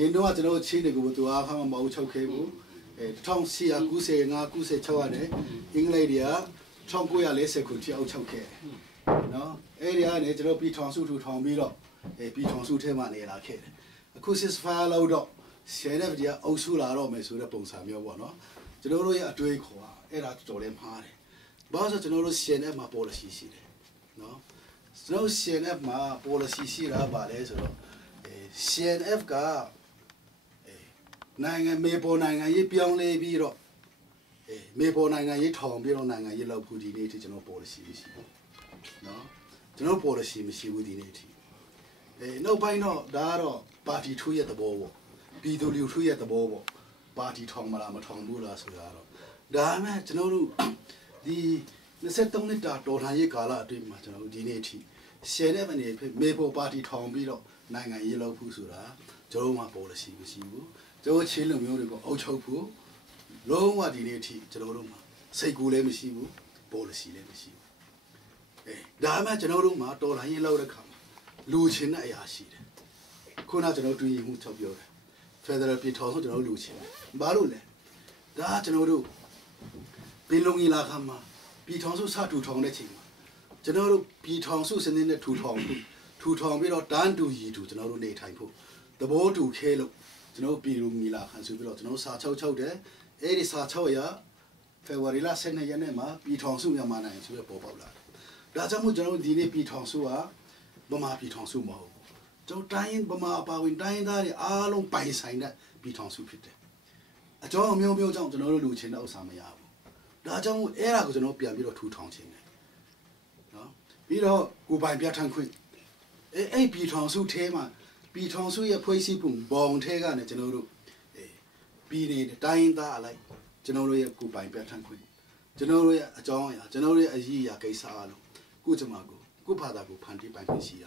ရင်တော့ကျွန်တော်ချင်းတွေကိုသူအားခါမမဟုတ်ချုပ်ခဲ့ဘူး1495 96ရတယ်အင်္ဂလိပ်တွေက1940ခုထိအုပ်ချုပ်ခဲ့နော်အဲ့ဒီကနေကျွန်တော်ပြည်ထောင်စုထူထောင်ပြီးတော့ပြည်ထောင်စုထဲမှာနေလာခဲ့တယ်အခု ceasefire လို့တော့ CNF တွေအုပ်စုလာတော့မယ်ဆိုတဲ့ပုံစံမျိုးပေါ့နော်ကျွန်တော်တို့ရဲ့အတွေးခေါ်အဲ့ဒါတော်တော်လေးမှားတယ်ဘာလို့ကျွန်တော်တို့ CNF မှာ policy ရှိတယ်နော်ကျွန်တော် CNF မှာ policy ရှိတာပါလဲဆိုတော့CNF ကနိုင်ငံမေပေါ်နိုင်ငံရေးပြောင်းလဲပြီးတော့မေပေါ်နိုင်ငံရေးထောင်ပြီးတော့နိုင်ငံရေးလောက်ခုဒီနေ့အထိကျွန်တော် policy မရှိဘူးနော်ကျွန်တော် policy မရှိဘူးဒီနေ့အထိနောက်ပိုင်းတော့ဒါကတော့ပါတီထွေးရဲ့သဘောပေါ့ပြည်သူလူထုရဲ့သဘောပေါ့ပါတီထောင်မလားမထောင်ဘူးလားဆိုတာတော့ဒါမှကျွန်တော်တို့ဒီ23နှစ်တာတော်လှန်ရေးကာလအတွင်းမှာကျွန်တော်တို့ဒီနေ့အထိရှယ်တဲ့အနေဖြင့်မေပေါ်ပါတီထောင်ပြီးတော့နိုင်ငံရေးလောက်ဖို့ဆိုတာကျွန်တော်မှ policy မရှိဘူးကျွန်တော်ချင်းလူမျိုးတွေကိုအုပ်ချုပ်ဖို့လုံးဝဒီနေ့အထိကျွန်တော်တို့မှာစိတ်ကူးလည်းမရှိဘူး policy လည်းမရှိဘူးဒါမှကျွန်တော်တို့မှာတော်လှန်ရေးလောက်တဲ့ခါမှာလူချင်းတဲ့အရာရှိတယ်ခုနကျွန်တော်တွေ့ရင်မှုချုပ်ပြောတယ် Federal ပြည်ထောင်စုကျွန်တော်တို့လူချင်းဘာလို့လဲဒါကျွန်တော်တို့ပင်လုံကြီးလာခါမှာပြည်ထောင်စုစထူထောင်တဲ့ချိန်မှာကျွန်တော်တို့ပြည်ထောင်စုစနစ်နဲ့ထူထောင်ပြီးတော့တန်းတူရည်တူကျွန်တော်တို့နေထိုင်ဖို့သဘောတူခဲလို့ကျွန်တော်ပြည်လုံကြီးလာခါဆိုပြီးတော့ကျွန်တော်စာချုပ်တယ်အဲ့ဒီစာချုပ်ရ February လ12ရက်နေ့မှာပြည်ထောင်စုမြန်မာနိုင်ငံဆိုပြီးပေါ်ပေါက်လာတယ်ဒါကြောင့်မို့ကျွန်တော်တို့ဒီနေ့ပြည်ထောင်စုကဗမာပြည်ထောင်စုမဟုတ်ဘူးကျွန်တော်တိုင်းဗမာအပါဝင်တိုင်းသားတွေအားလုံးပိုင်ဆိုင်တဲ့ပြည်ထောင်စုဖြစ်တယ်အကြောင်းအမျိုးမျိုးကြောင့်ကျွန်တော်တို့လူချင်းတဲ့ဥစ္စာမရဘူးဒါကြောင့်အဲ့ဒါကိုကျွန်တော်ပြန်ပြီးတော့ထူထောင်ခြင်းတယ်နော်ပြီးတော့ကိုပိုင်ပြဋ္ဌာန်းခွင့်အဲ့ပြည်ထောင်စုထဲမှာပြည်ထောင်စုရဲ့ဖွဲ့စည်းပုံဘောင်ထဲကနေကျွန်တော်တို့ပြည်နေတိုင်းသားအလိုက်ကျွန်တော်တို့ရဲ့ကိုပိုင်ပြဋ္ဌာန်းခွင့်ကျွန်တော်တို့ရဲ့အကြောင်းအရာကျွန်တော်တို့ရဲ့အရေးအရာကိစ္စအလုံးကိုကျွန်မကိုဘာသာကိုဖန်တီးပိုင်ခွင့်ရှိရ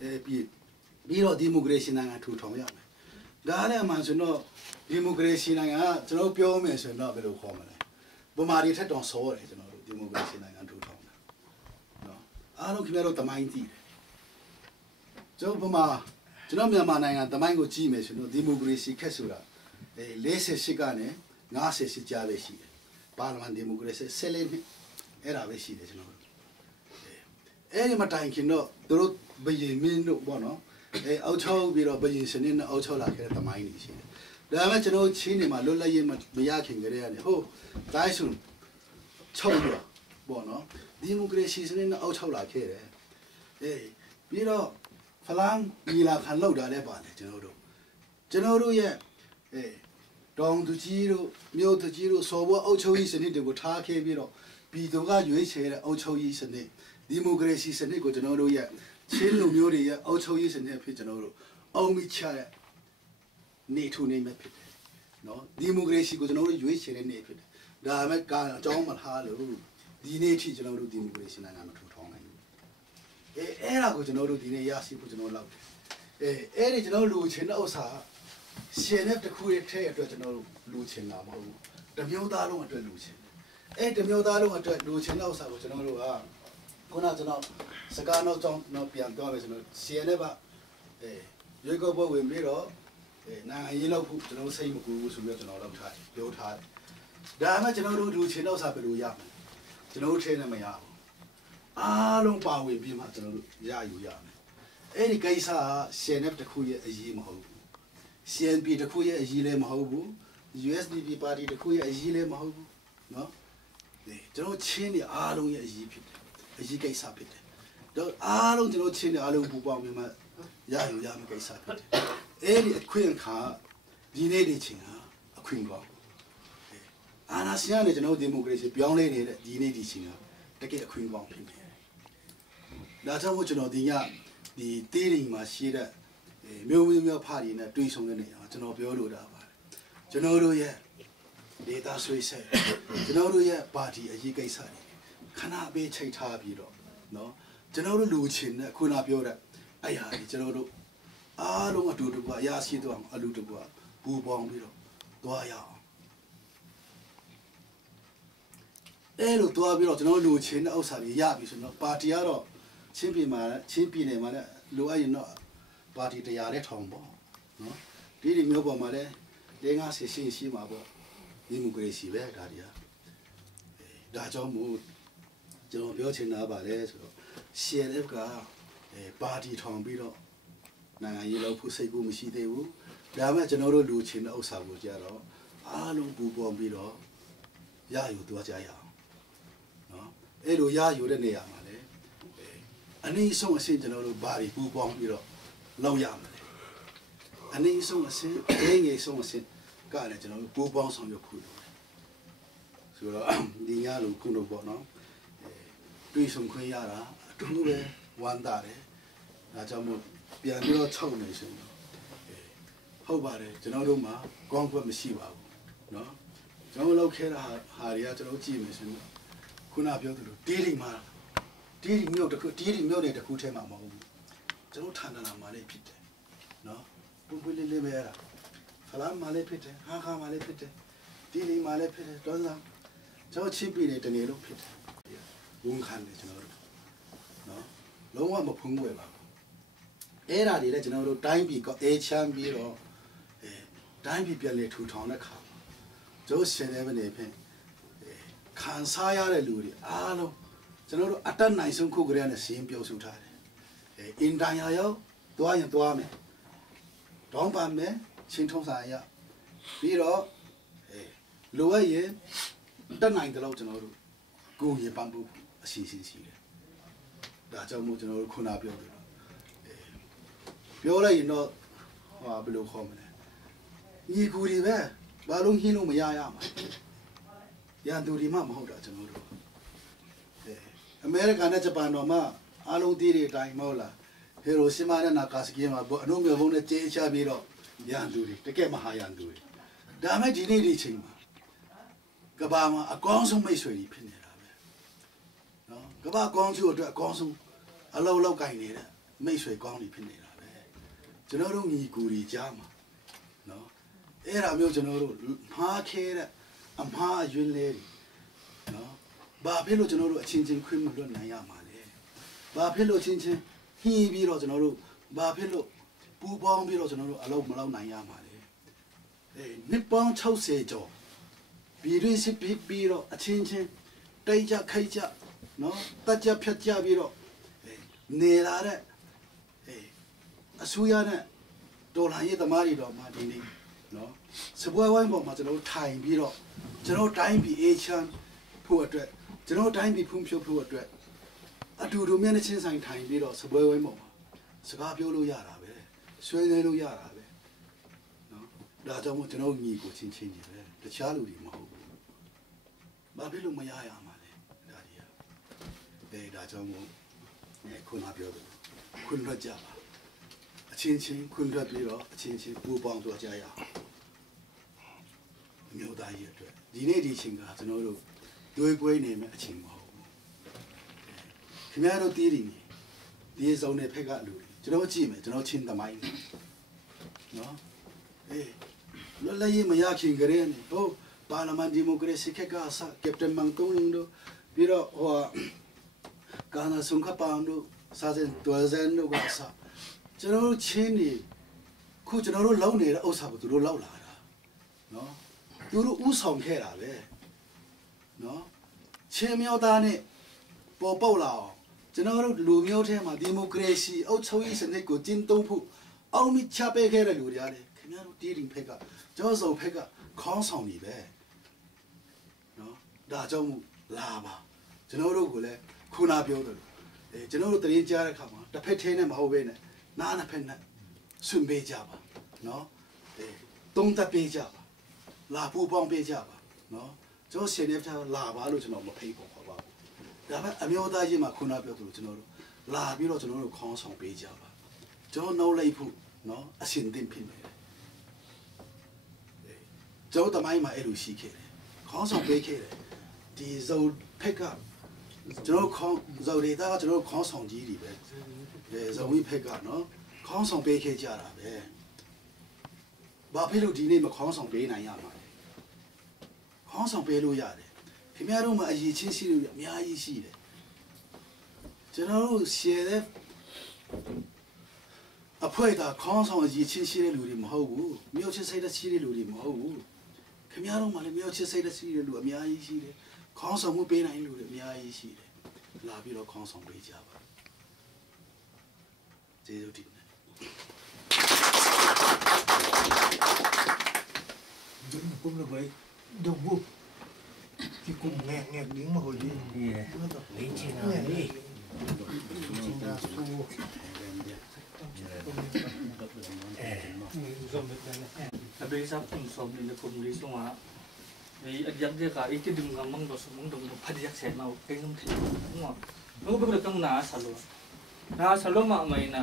မယ်ပြီးတော့ဒီမိုကရေစီနိုင်ငံထူထောင်ရမယ်ဒါလည်းအမှန်ဆိုတော့ဒီမိုကရေစီနိုင်ငံကကျွန်တော်ပြောမယ်ဆိုတော့ဘယ်လိုခေါ်မလဲဗမာတွေထက်တောင်စောတယ်ကျွန်တော်တို့ဒီမိုကရေစီနိုင်ငံထူထောင်တာနော်အားလုံးခင်ဗျားတို့တမိုင်းသိတယ်ကျွန်တော်မြန်မာနိုင်ငံတမိုင်းကိုကြည့်မယ်ဆိုတော့ဒီမိုကရေစီခက်ဆိုတာ48ကနေ58ကြားပဲရှိတယ်ပါလီမန်ဒီမိုကရေစီ14နှစ်အဲ့ဒါပဲရှိတယ်ကျွန်တော်တို့အဲ့ဒီမှာတိုင်ခင်တော့သူတို့ဘယင်မင်းတို့ပေါ့နော်အောက်ချောက်ပြီးတော့ဘယင်စနစ်နဲ့အောက်ချောက်လာခဲ့တဲ့တမိုင်းတွေရှိတယ်ဒါပေမဲ့ကျွန်တော်ချင်းနေမှာလွတ်လပ်ရေးမရခင်ကတည်းကနေဟိုတိုင်းစွန်ချုပ်ရပေါ့နော်ဒီမိုကရေစီစနစ်နဲ့အောက်ချောက်လာခဲ့တယ်ပြီးတော့ဖလန်ဒီလာခံလောက်တာလည်းပါတယ်ကျွန်တော်တို့ရဲ့တောင်သူကြီးတို့မြို့သူကြီးတို့စော်ဘအုပ်ချုပ်ရေးစနစ်တွေကိုထားခဲ့ပြီးတော့ပြည်သူကရွေးချယ်တဲ့အုပ်ချုပ်ရေးစနစ်ဒီမိုကရေစီစနစ်ကိုကျွန်တော်တို့ရဲ့ချင်းလူမျိုးတွေရဲ့အုပ်ချုပ်ရေးစနစ်ဖြစ်ကျွန်တော်တို့အောင်မိချတဲ့နေထူနေမဲ့ဖြစ်တယ်နော်ဒီမိုကရေစီကိုကျွန်တော်တို့ရွေးချယ်တဲ့နေဖြစ်တယ်ဒါပေမဲ့အကြောင်းမထားလို့ဒီနေ့ထိကျွန်တော်တို့ဒီမိုကရေစီနိုင်ငံမထူထောင်နိုင်ဘူးအဲ့ဒါကိုကျွန်တော်တို့ဒီနေ့ရရှိဖို့ကျွန်တော်လောက်တယ်အဲ့ဒီကျွန်တော်လူချင်းတဲ့ဥစ္စာရှင်တဲ့တစ်ခုရဲ့ထဲအတွက်ကျွန်တော်တို့လူချင်းတာမဟုတ်ဘူးတမျိုးသားလုံးအတွက်လူချင်းတမျိုးသားလုံးအတွက်လူချင်းတဲ့ဥစ္စာကိုကျွန်တော်တို့ကခုနကျွန်တော်စကားနောက်ကြောင်းတော့ပြန်ပြောမယ်ဆိုတော့ရှင်တဲ့ရွေးကောက်ပွဲဝင်ပြီးတော့နိုင်ငံရေးလောက်ဖို့ကျွန်တော်စိတ်မကူဘူးဆိုပြီးတော့ကျွန်တော်လောက်ထားပြောထားတယ်ဒါမှကျွန်တော်တို့လူချင်းတော့စာဘယ်လိုရမလဲကျွန်တော်တို့ထဲနဲ့မရဘူးအားလုံးပါဝင်ပြီးမှကျွန်တော်တို့ရယူရမယ်အဲ့ဒီကိစ္စကရှင်တဲ့တစ်ခုရဲ့အရေးမဟုတ်ဘူး CNP တစ်ခုရဲ့အရေးလည်းမဟုတ်ဘူး USDP ပါတီတစ်ခုရဲ့အရေးလည်းမဟုတ်ဘူးเนาะကျွန်တော်ချင်းတွေအားလုံးရဲ့အရေးဖြစ်တယ်အရေးကိစ္စဖြစ်တယ်တော့အားလုံးကျွန်တော်ချင်းတွေအားလုံးပူပေါင်းပြီးမှရယူရမယ့်ကိစ္စဖြစ်တယ်အဲ့ဒီအခွင့်အခါဒီနေ့ဒီချင်းဟာအခွင့်ကောင်းအာဏာရှင်ကနေကျွန်တော်ဒီမိုကရေစီပြောင်းလဲနေတဲ့ဒီနေ့ဒီချင်းဟာတကယ်အခွင့်ကောင်းဖြစ်တယ်ဒါကြောင့်မို့ကျွန်တော်ဒီညဒီတေးရင်မှာရှိတဲ့မျိုးဖားရည်နဲ့တွေးဆုံတဲ့နေရာကျွန်တော်ပြောလို့တာပါတယ်ကျွန်တော်တို့ရဲ့ဒေတာဆွေးဆက်ကျွန်တော်တို့ရဲ့ပါတီအရေးကိစ္စတွေခဏပေးချိတ်ထားပြီးတော့เนาะကျွန်တော်တို့လူချင်းနဲ့ခုနပြောတဲ့အရာကြီးကျွန်တော်တို့အားလုံးအတူတူကအရာရှိတော့အလူတူကပူပေါင်းပြီးတော့သွားရအောင်အဲ့လိုသွားပြီးတော့ကျွန်တော်လူချင်းတဲ့ဥစ္စာတွေရပြီဆိုတော့ပါတီကတော့ချင်းပြည်နယ်မှာလည်းလိုအပ်ရင်တော့ ပါတီတရားနဲ့ထောင်ပေါ့နော်ဒီမျိုးပေါ်မှာလဲတင်းကားစီရှိမှာပေါ့ဒီမိုကရေစီပဲဒါတွေကဒါကြောင့်မို့ကျွန်တော်ပြောချင်တာပါလဲဆိုတော့ CNF ကပါတီထောင်ပြီးတော့နိုင်ငံရေးလောက်ဖို့စိတ်ကူးမရှိသေးဘူးဒါမှကျွန်တော်တို့လူချင်းတဲ့ဥစ္စာကိုကြတော့အားလုံးပူပေါင်းပြီးတော့ရယူသွားကြရအောင်နော်အဲ့လိုရယူတဲ့နေရာမှာလေအနည်းဆုံးအဆင့်ကျွန်တော်တို့ဘာတွေပူပေါင်းပြီးတော့လောက်ရမှာလေအနည်းဆုံးအဆင့်ငယ်ဆုံးအဆင့်ကလည်းကျွန်တော်တို့ပူပေါင်းဆောင်ရွက်ဖို့လိုတယ်ဆိုတော့ဒီညလိုခုလို့ပေါ့နော်တွေ့ဆုံခွင့်ရတာအတူတူပဲဝမ်းသာတယ်ဒါကြောင့်မို့ပြန်ပြီးတော့ချုပ်နေရှင်ဟုတ်ပါတယ်ကျွန်တော်တို့မှာကောင်းကွက်မရှိပါဘူးเนาะကျွန်တော်လောက်ခဲတာဟာတွေကကျွန်တော်ကြည့်မယ်ဆိုရင်ခုနပြောသလိုတီးတီမြို့တစ်ခုတီးတီမြို့နယ်တစ်ခုထဲမှာမဟုတ်ဘူးကျွန်တော်ဌာနနာမှာလည်းဖြစ်တယ်เนาะပုံပွလေးလေးပဲအဲ့ဒါဖလားမှာလည်းဖြစ်တယ်ဟာခါမှာလည်းဖြစ်တယ်တီးတီမှာလည်းဖြစ်တယ်တွန်းစားကျွန်တော်ချင်းပြည်နယ်တနေလုံးဖြစ်တယ်ဝန်ခံတယ်ကျွန်တော်တို့เนาะလုံးဝမဖုံးွယ်ပါဘူးအဲ့ဒါတွေလည်းကျွန်တော်တို့တိုင်းပြည်ကအေးချမ်းပြီးတော့တိုင်းပြည်ပြန်လေထူထောင်တဲ့ခါကျိုးရှင်တဲ့နေဖြင့်ခံစားရတဲ့လူတွေအားလုံးကျွန်တော်တို့အတက်နိုင်ဆုံးခုကလေးနဲ့စီရင်ပြောဆိုထားတယ်အင်တန်ရရောက်သွားရင်သွားမယ်တောင်းပန်မယ်ချင်းထုံးစာရပြီးတော့လိုအပ်ရင်တက်နိုင်တဲ့လောက်ကျွန်တော်တို့ကိုယ်ရပန်းဖို့အစီအစဉ်ရှိတယ်ဒါကြောင့်မို့ကျွန်တော်တို့ခုနပြောတယ်ပြောလိုက်ရင်တော့ဟာဘယ်လိုခေါ်မလဲညီကူတွေပဲဘာလို့ဟင်းလို့မရရမှာရန်သူတွေမှမဟုတ်တာကျွန်တော်တို့အမေရိကန်နဲ့ဂျပန်တော့မှအားလုံးတည်တဲ့အတိုင်းမဟုတ်လားဟီရိုရှီမာနဲ့နာဂါစကီမှာအနုမြုံဘုံနဲ့ကြေးချပြီးတော့ရန်သူတွေတကယ်မဟာရန်သူတွေဒါမဲ့ဒီနေ့ဒီချိန်မှာကဘာမှာအကောင်းဆုံးမိတ်ဆွေတွေဖြစ်နေတာပဲနော်ကဘာကောင်းချို့အတွက်အကောင်းဆုံးအလောက်လောက်ကင်နေတဲ့မိတ်ဆွေကောင်းတွေဖြစ်နေတာကျွန်တော်တို့ညီကူတွေကြားမှာနော်အဲ့ဒါမျိုးကျွန်တော်တို့မှားခဲတဲ့အမှားအယွင်းလေးနော်ဘာဖြစ်လို့ကျွန်တော်တို့အချင်းချင်းခွင့်မလွတ်နိုင်ရမှာလဲဘာဖြစ်လို့ချင်းချင်းဟင်းပြီးတော့ကျွန်တော်တို့ဘာဖြစ်လို့ပူပေါင်းပြီးတော့ကျွန်တော်တို့အလုံးမလောက်နိုင်ရမှာလဲနှစ်ပေါင်း60ကျော်ပြည်တွင်းစစ်ပြီးတော့အချင်းချင်းတိတ်ကြခိုက်ကြနော်တက်ကြဖြတ်ကြပြီးတော့နေလာတဲ့အစိုးရနဲ့ဒေါ်လာရေးသမားတွေတော့မှဒီနေ့နော်စပွဲဝိုင်းပေါ်မှာကျွန်တော်ထိုင်ပြီးတော့ကျွန်တော်တိုင်းပြည်အေချမ်းဖို့အတွက်ကျွန်တော်တိုင်းပြည်ဖွံ့ဖြိုးဖို့အတွက်အတူတူမျက်နှာချင်းဆိုင်ထိုင်ပြီးတော့စပွဲဝိုင်းပေါ်မှာစကားပြောလို့ရတာပဲဆွေးနွေးလို့ရတာပဲနော်ဒါကြောင့်မို့ကျွန်တော်ညီကိုချင်းချင်းကြီးပဲတခြားလူတွေမဟုတ်ဘူးဘာဖြစ်လို့မရရမှာလဲဒါတွေကဒါကြောင့်မို့ခုနပြောတယ်ခွင့်ရကြပါအချင်းချင်းခွင့်ရပြီးတော့အချင်းချင်းပူပေါင်းသွားကြရအောင်မြို့သားကြီးအတွက်ဒီနေ့ဒီချိန်ကကျွန်တော်တို့တွေးကွေးနေမယ့်အချိန်မဟုတ်ဘူးခင်ဗျားတို့တီးနေဒီစုံတဲ့ဖက်ကလူတွေကျွန်တော်ကြည့်မယ်ကျွန်တော်ချင်းသမိုင်းနော်လောလရေးမရခင်ကြတဲ့ဟိုပါလီမန်ဒီမိုကရေစီခက်ကစားကက်ပတန်မန်တုံးတို့ပြီးတော့ဟိုကာနာဆုံခပန်တို့စားတဲ့တွယ်စန်တို့ကစားကျွန်တော်တို့ချင်းနေခုကျွန်တော်တို့လောက်နေတဲ့ဥစ္စာကိုသူတို့လောက်လာတာနော်သူတို့ဥဆောင်ခဲ့တာပဲနော်ချင်းမျိုးသားနဲ့ပေါ်ပေါက်လာအောင်ကျွန်တော်တို့လူမျိုးထဲမှာဒီမိုကရေစီအုပ်ချုပ်ရေးစနစ်ကိုကျင့်သုံးဖို့အောင်မြင်ချပေးခဲ့တဲ့လူတွေရတယ်ခင်ဗျားတို့တီးရင်ဖက်ကကျောင်းစုံဖက်ကခေါင်းဆောင်နေပဲနော်ဒါကြောင့်မို့လာပါကျွန်တော်တို့ကလည်းခုနပြောတယ်ကျွန်တော်တို့တရင်ကြားတဲ့ခါမှာတစ်ဖက်ထဲနဲ့မဟုတ်ဘဲနဲ့နားနှစ်ဖက်နဲ့ဆွင့်ပေးကြပါနော်သုံးသပ်ပေးကြပါလာပူပေါင်းပေးကြပါနော်ကျွန်တော်ရှင်နေထားလာပါလို့ကျွန်တော်မဖိတ်ပါဘူးဒါပေမဲ့အမျိုးသားချင်းမှာခုနပြောသလိုကျွန်တော်တို့လာပြီးတော့ကျွန်တော်တို့ခေါင်းဆောင်ပေးကြပါကျွန်တော်နှုတ်လိုက်ဖို့နော်အရှင်သင်ဖြစ်နေတယ်ကျွန်တော်တမိုင်းမှာအဲ့လိုရှိခဲ့တယ်ခေါင်းဆောင်ပေးခဲ့တယ်ဒီဇုံဖက်ကကျွန်တော်ခေါင်းဇုံဒေတာကကျွန်တော်ခေါင်းဆောင်ကြီးတွေပဲဇုံဝိဖက်ကနော်ခေါင်းဆောင်ပေးခဲ့ကြတာပဲဘာဖြစ်လို့ဒီနေ့မခေါင်းဆောင်ပေးနိုင်ရမှာလဲခေါင်းဆောင်ပေးလို့ရတယ်ခင်ဗျားတို့မှာအရေးချင်းရှိလို့အများကြီးရှိတယ်ကျွန်တော်တို့ရှယ်တဲ့ အဖွဲတာခေါင်းဆောင်အရေးချင်းရှိတဲ့လူတွေမဟုတ်ဘူးမြို့ချစ်စိတ်သက်ရှိတဲ့လူတွေမဟုတ်ဘူးခင်ဗျားတို့မှလည်းမြို့ချစ်စိတ်သက်ရှိတဲ့လူအများကြီးရှိတယ်ခေါင်းဆောင်မှုပေးနိုင်လူတွေအများကြီးရှိတယ်လာပြီးတော့ခေါင်းဆောင်ပေးကြပါကျေးဇူးတင်တယ်cũng là vậy đồng bộ thì cùng nghe nghe tiếng mà hồi đi lấy trên nào đi trên là su Habis apa pun soal ni lepas beli semua, ni ajak dia kah itu dengan gamang dosa mung dong padiak saya mau kengam tu semua. Lalu begitu kamu nah selalu mak main na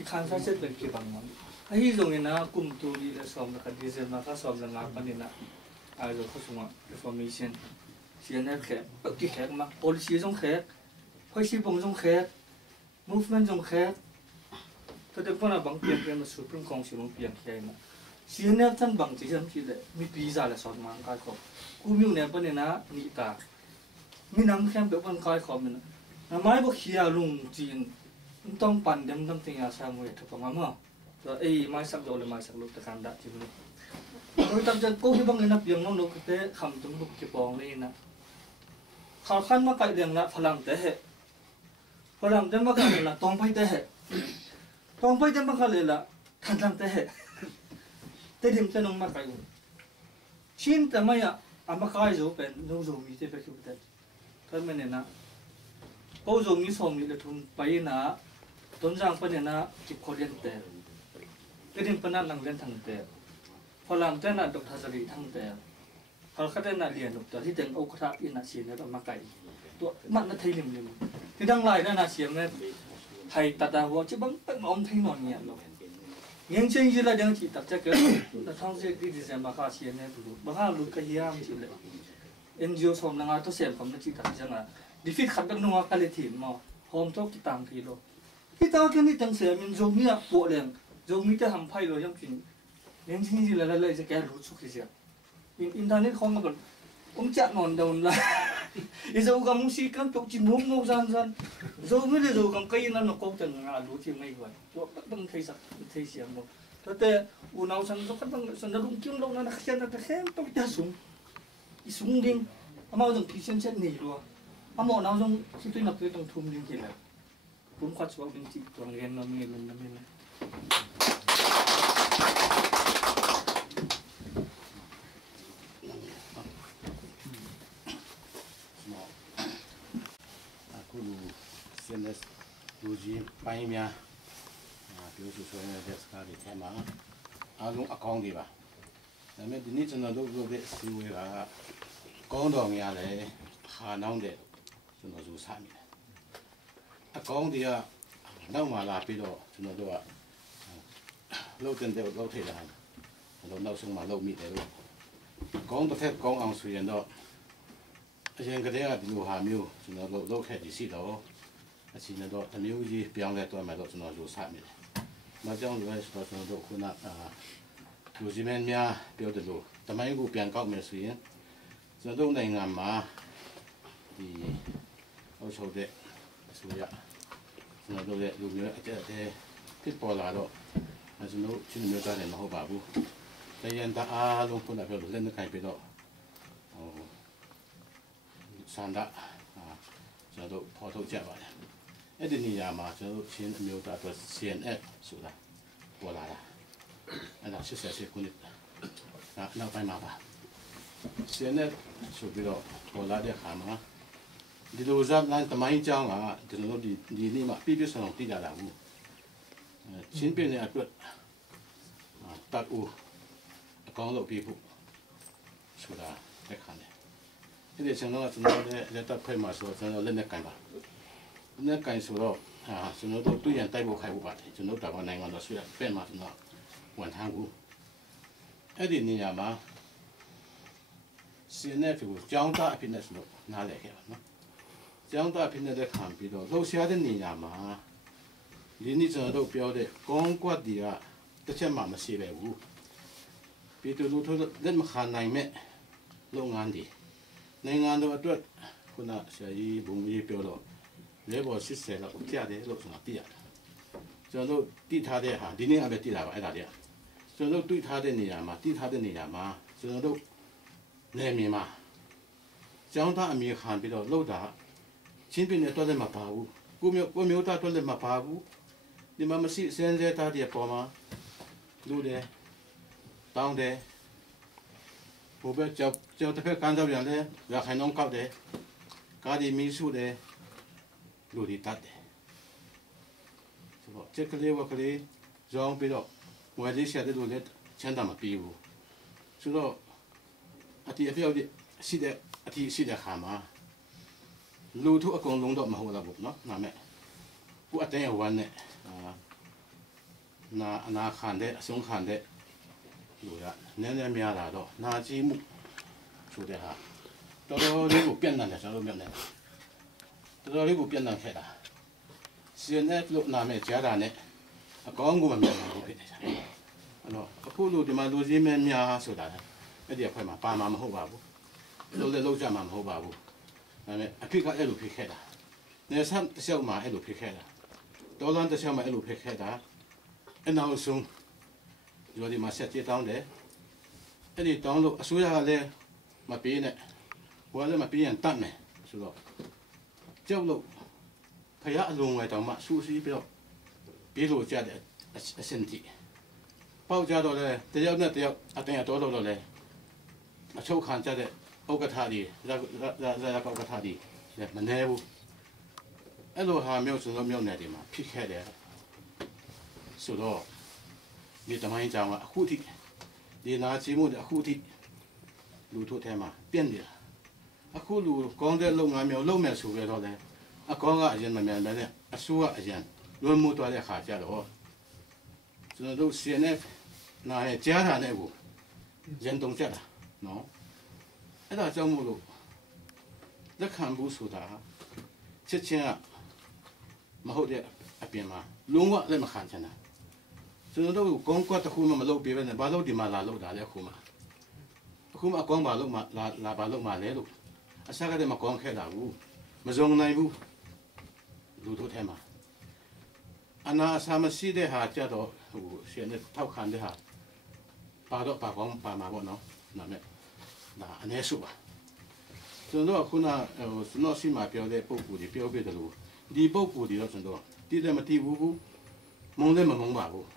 ikan sahaja pergi bangun. Ahi zong ina kum tu di soal mereka diesel maka soal dengan apa ni na, ayo kau semua information. Siapa kek, pergi kek mak polisi zong kek, polisi bong zong kek, movement zong kek. Tapi pun abang pian masuk pun kongsi bang pian kiai na. Siapa tan bang macam cile, mi pizza lah soal mangkai kau. Kumiu ni apa ni na ni ta. Mi nam kiam beban kai kau ni na. Namai buk hiya lung jin. Entong pandem tam tinggal sama ya tu pengama. Mai sak jauh le mai sak lu tekan dak cile. Kalau tak jadi kau hibang ina piang nong lu kita kham tung buk kipong ni na. Kalau kan makai dia nak phalang teh. Phalang teh makai na tong pai teh. Tong pai dia makai le la than teh. Tedim tu nong makai. Chin tapi ya amakai jo pen nong jo mi te pergi betul. Kan mana na. Kau jo mi som mi le thum pai na. Tonjang pen na kip Korean te. Tedim pen na lang len thang te. Phalang te na doktor sari thang te. Kalau kata na lian doktor, hidang okra ina sih na makai. Tu mak na thai lim. Hidang lain na sih na thai tata wo cibang om thai non ni lo. Yang chen je la jang chi tak cha ke na thang se di se ma kha sih na bu. Ba ha lu ka hiam chi le. NGO som na nga to sem kam na chi tak jang a. Defeat khat bang no ka le thin mo. Hom tok ki tang thi lo. Ki ta ke ni tang se min zo mi a po leng. Zo mi te ham phai lo yam chin. Yang chen je la la se ka lu chu ki sia. Internet không còn cũng chạm nòn đầu là dầu cầm xí cắm chỗ chỉ muốn ngô gian dầu mới là dầu cầm cây nó câu từng là lúa chim ngay vậy chỗ bắt băng thấy sặc thấy xiềng một thế u nào sang nó bắt băng sang nó đúng kiếm đâu nó khen nó khen tao ta súng đi mau dùng phi chân nỉ luôn mau nào dùng khi tôi nạp tôi đồng thùng đi thì là cũng khoát xuống bên chị toàn ghen nó nghe luôn nó nghe现在如今半夜面比如说在家里开忙用讲的吧那么你真的都在思维啊讲到面来下囊的真的就差面讲的啊那嘛拉比到真的都啊老真的老退了老生嘛老米的讲到太讲昂虽然到而且个这个路下面真的老开的是了现在都他们有些别样来多买到真的就差面那这样子来说真的都可能有些面面标的路他们有个边高没虽然真的都能干嘛的我说的所以真的都在有没有这pit波拉到但是都真的没有在那么好把握但是他龙坡那边路真的开不到山大真的都跑头接吧一啲年嘛就錢苗大到錢數啦，過來啦，嗱60官那快麻煩，錢數比較過來啲行嘛，你路上咱特買張啊，就係你嘛必須上啲家人物，錢邊呢個搭屋講到皮膚，數啦得看咧，呢啲相當真係你搭配嘛數真係拎得緊吧。那感受到就那都对人带不开不吧，就那台湾那个都虽然变嘛，就那晚餐屋，一点你呀嘛，现在就江大片的时候哪来的嘛？江大片的在看比到，楼下的你呀嘛，你真都标的光刮的啊，这些嘛些来屋，比如路头人们看那面，路岸的，那岸的话多，可能是以不易标到。你話識寫啦，家啲落上啲人， ကျွန်တော်တို့တည်ထားတဲ့ဟာဒီနေ့အပဲတည်လာပါအဲ့ဒါတွေကကျွန်တော်တို့တွေ့ထားတဲ့နေရာမှာတည်ထားတဲ့နေရာမှာကျွန်တော်တို့နေမြေမှာကျောင်းသားအမြေခံပြီးတော့လှုပ်တာချင်းပြင်းနဲ့တွက်လည်းမပါဘူးကိုမျိုးသားတွက်လည်းမပါဘူးဒီမှာမရှိစင်းစဲသားတွေပေါ်မှာလူတယ်တောင်းတယ်ဘိုးဘက်ကျော်တစ်ဖက်ကန်ကြောက်ရလဲရခိုင်နှောင်းကောက်တယ်ကားဒီမီးစုတယ်လူတွေတတ်တယ်ဆိုတော့ချက်ကလေးဝက်ကလေးဇောင်းပြီးတော့ဝယ်လေးဆက်တဲ့လူလည်းချမ်းသာမပြေဘူးဆိုတော့အတီအပြောက်ရှိတဲ့ခါမှာလူထုအကုန်လုံးတော့မဟုတ်တော့ဘူးเนาะနာမဲ့ကိုအတင်းဝမ်းနဲ့နာအနာခံတဲ့အဆုံးခံတဲ့လူကနည်းနည်းများလာတော့နာကြည့်မှုဆိုတဲ့ဟာတော်တော်လေးကိုပြန့်နှံ့တယ်ကျွန်တော်တို့မြတ်နေတော်တော်လေးကိုပြန့်နှံ့ခဲ့တာစင်းနဲ့လို့နာမဲ့ကြားတာနဲ့အကောင်းကိုမမြင်ဘူးဖြစ်နေတာအဲ့တော့အခုလိုဒီမှာလူစည်းမဲများဆိုတာအဲ့ဒီအခွင့်မှာပါမှာမဟုတ်ပါဘူးလုံးလည်းလုံးကြမှာမဟုတ်ပါဘူးဒါပေမဲ့အဖြစ်ကအဲ့လိုဖြစ်ခဲ့တာနေဆန်းတစ်ယောက်မှအဲ့လိုဖြစ်ခဲ့တာတော်လန်တစ်ယောက်မှအဲ့လိုဖြစ်ခဲ့တာအနောက်ဆုံးဒီဒီမှာဆက်ကြည့်တောင်းတယ်အဲ့ဒီတောင်းလို့အစိုးရကလည်းမပေးနဲ့ဘွာလည်းမပေးရင်တတ်မယ်ဆိုတော့ကြောက်လို့ဖယားအလုံးဝတောင်မှစူးစီးပြီးတော့ပြေးလို့ကြတဲ့အစင်တီပေါက်ကြတော့လေတယောက်နဲ့တယောက်အတင်းတော်တော့လေအချုပ်ခံကြတဲ့ဥက္ကဋ္ဌကြီးဥက္ကဋ္ဌကြီးမနေဘူးအဲ့လိုဟာမျိုးဆိုတော့မျိုးနယ်ဒီမှာဖြစ်ခဲ့တယ်ဆိုတော့ဒီတမိုင်းကြောင်ကအခုထိဒီနာချီမှုတဲ့အခုထိလူထုထဲမှာပြင့်နေတာအခုလူကောင်းတဲ့လုပ်ငန်းမျိုးလုပ်မယ်ဆိုကြတော့လေအကောင်းကအရင်မမြန်တယ်အဆိုးကအရင်လွန်မှုသွားတဲ့ခါကြတော့ကျွန်တော်တို့ CNF နားရဲ့ကြားတာနဲ့ကိုရင်တုံချက်တာနော်အဲ့ဒါကြောင့်မို့လို့လက်ခံဘူးဆိုတာချက်ချင်းကမဟုတ်တဲ့အပြင်မှာလုံးဝလက်မခံချင်တာကျွန်တော်တို့ကောင်းကွက်တစ်ခုမှမလုပ်ပေးဘဲနဲ့ဘာလို့ဒီမှာလာလုပ်တာလဲအခုမှအကောင်းဘာလို့မှလာဘာလို့မှလဲလို့အစကတည်းကမကောင်းခဲ့တာဘူးမစုံနိုင်ဘူးလူတို့ထဲမှာအနာအဆာမရှိတဲ့ဟာကြတော့ဟိုရှင်နဲ့ထောက်ခံတဲ့ဟာပါတော့ပါကောင်းပါမှာပေါ့နော်နာမဲ့ဒါအနေစုပါကျွန်တော်ခုနစနောစီမှာပြောတဲ့ပုံကူတွေပြောပြတယ်လို့ဒီပုံကူတွေတော့ကျွန်တော်တည်တယ်မတည်ဘူးမုံလည်းမမုံပါဘူး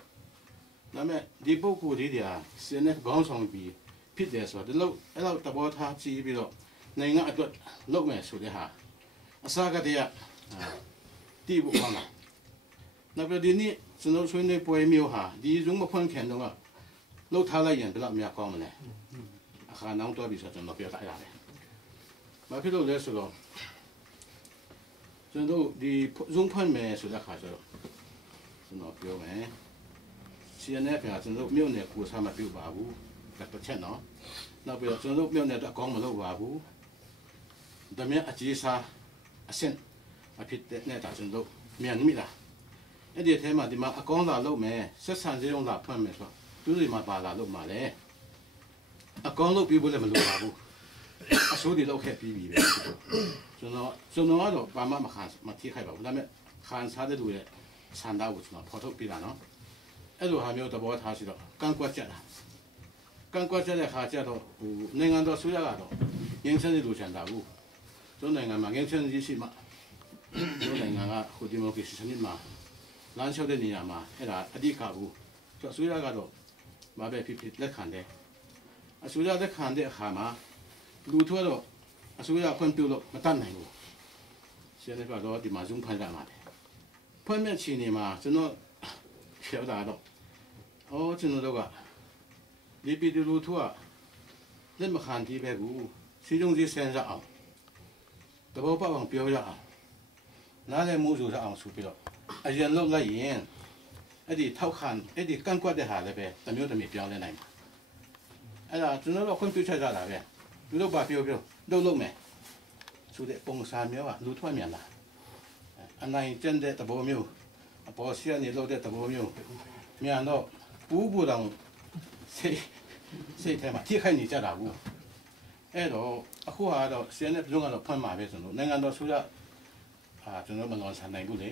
ဒါမဲ့ဒီပုံကူတွေတွေကစနေခေါင်းဆောင်ပြီးဖြစ်တယ်ဆိုတော့ဒီလောက်အဲ့လောက်တဘောထားကြည့်ပြီးတော့နိုင်ငံအတွက်လုပ်မယ်ဆိုတဲ့ဟာအစားကတည်းကတည်ဖို့ကောင်းတာနောက်ပြီးဒီနေ့ကျွန်တော်ဆွေးနွေးပွဲမျိုးဟာဒီဇုံမဖွင့်ခင်တော့လှုပ်ထားလိုက်ရင်ဘယ်လောက်များကောင်းမလဲအခါနောက်တော့ပြီးဆိုကျွန်တော်ပြောထားရတယ်မဖြစ်လို့လဲဆိုတော့ကျွန်တော်ဒီဇုံဖွင့်မယ်ဆိုတဲ့ခါကျတော့ကျွန်တော်ပြောမယ် CNF ကကျွန်တော်မြို့နယ်ကိုစားမပြုတ်ပါဘူးတစ်ချက်နော်နောက်ပြီးတော့ကျွန်တော်မြို့နယ်တော့အကောင်းမလုပ်ပါဘူးဒါမြအကြီးစားအဆင့်အဖြစ်တဲ့တာကျွန်တော်မြန်မိလားအဲ့ဒီအထဲမှာဒီမှာအကောင်းလာလုပ်မယ်ဆက်ဆံစေုံလာဖွင့်မယ်ဆိုတော့သူတွေမှာပါလာလုပ်မှာလေအကောင်းလုပ်ပြီးဖို့လည်းမလိုပါဘူးအဆိုးတွေလုပ်ခဲ့ပြီးပြီပဲကျွန်တော်ကတော့ဘာမှမထိခိုက်ပါဘူးဒါပေမဲ့ခံစားတဲ့လူရဲ့ဆန္ဒကိုကျွန်တော်ဖော်ထုတ်ပြတာနော်အဲ့လိုဟာမျိုးသဘောထားရှိတော့ကန့်ကွက်ကြတဲ့ခါကျတော့ဟိုနိုင်ငံတော်ဆိုရကတော့ငင်းချက်တွေလိုချင်တာဘူးကျွန်တော်နိုင်ငံမှာငင်းချက်ကြီးရှိမှကျွန်တော်နိုင်ငံကဟိုဒီမိုကရေစီစနစ်မှာလမ်းလျှောက်တဲ့နေရာမှာအဲ့ဒါအဓိကဘူးဆိုရကတော့မပဲဖြစ်လက်ခံတယ်အစိုးရလက်ခံတဲ့အခါမှာလူထုတော့အစိုးရဖွင့်ပြလို့မတတ်နိုင်ဘူးရှင်းနေပါတော့ဒီမှာဇုံဖိုင်လာမှာဖွင့်မဲ့ချီနေမှာကျွန်တော်ပြောတာတော့ကျွန်တော်တို့ကဒီပြည်သူလူထုကလက်မခံသေးပဲဘူးစီကြုံစီစင်ရအောင်တဘောပေါအောင်ပြောရအောင်နားလည်းမိုးဆိုရအောင်ဆိုပြီးတော့အရင်လောက်လိုက်ရင်အဲ့ဒီထောက်ခံအဲ့ဒီကန့်ကွက်တဲ့ဟာလည်းပဲတမျိုးတမျိုးပြောင်းလဲနိုင်မှာအဲ့ဒါကျွန်တော်တို့ခွင့်ပြုချက်ကြတာပဲသူတို့ဘာပြောလုပ်မယ်ဆိုတဲ့ပုံစံမျိုးကလူထွက်မြန်လာအနိုင်ကျတဲ့တဘောမျိုးအပေါ်စီကနေလုပ်တဲ့တဘောမျိုးမြန်တော့ဘူးတောင်စိတ်ထဲမှာထိခိုက်နေကြတာဘူးအဲ့တော့အခုကတော့ CNF လုံးကတော့ဖွင့်မှာပဲဆိုတော့နိုင်ငံတော်ဆိုရကျွန်တော်မလွန်ဆန်နိုင်ဘူးလေ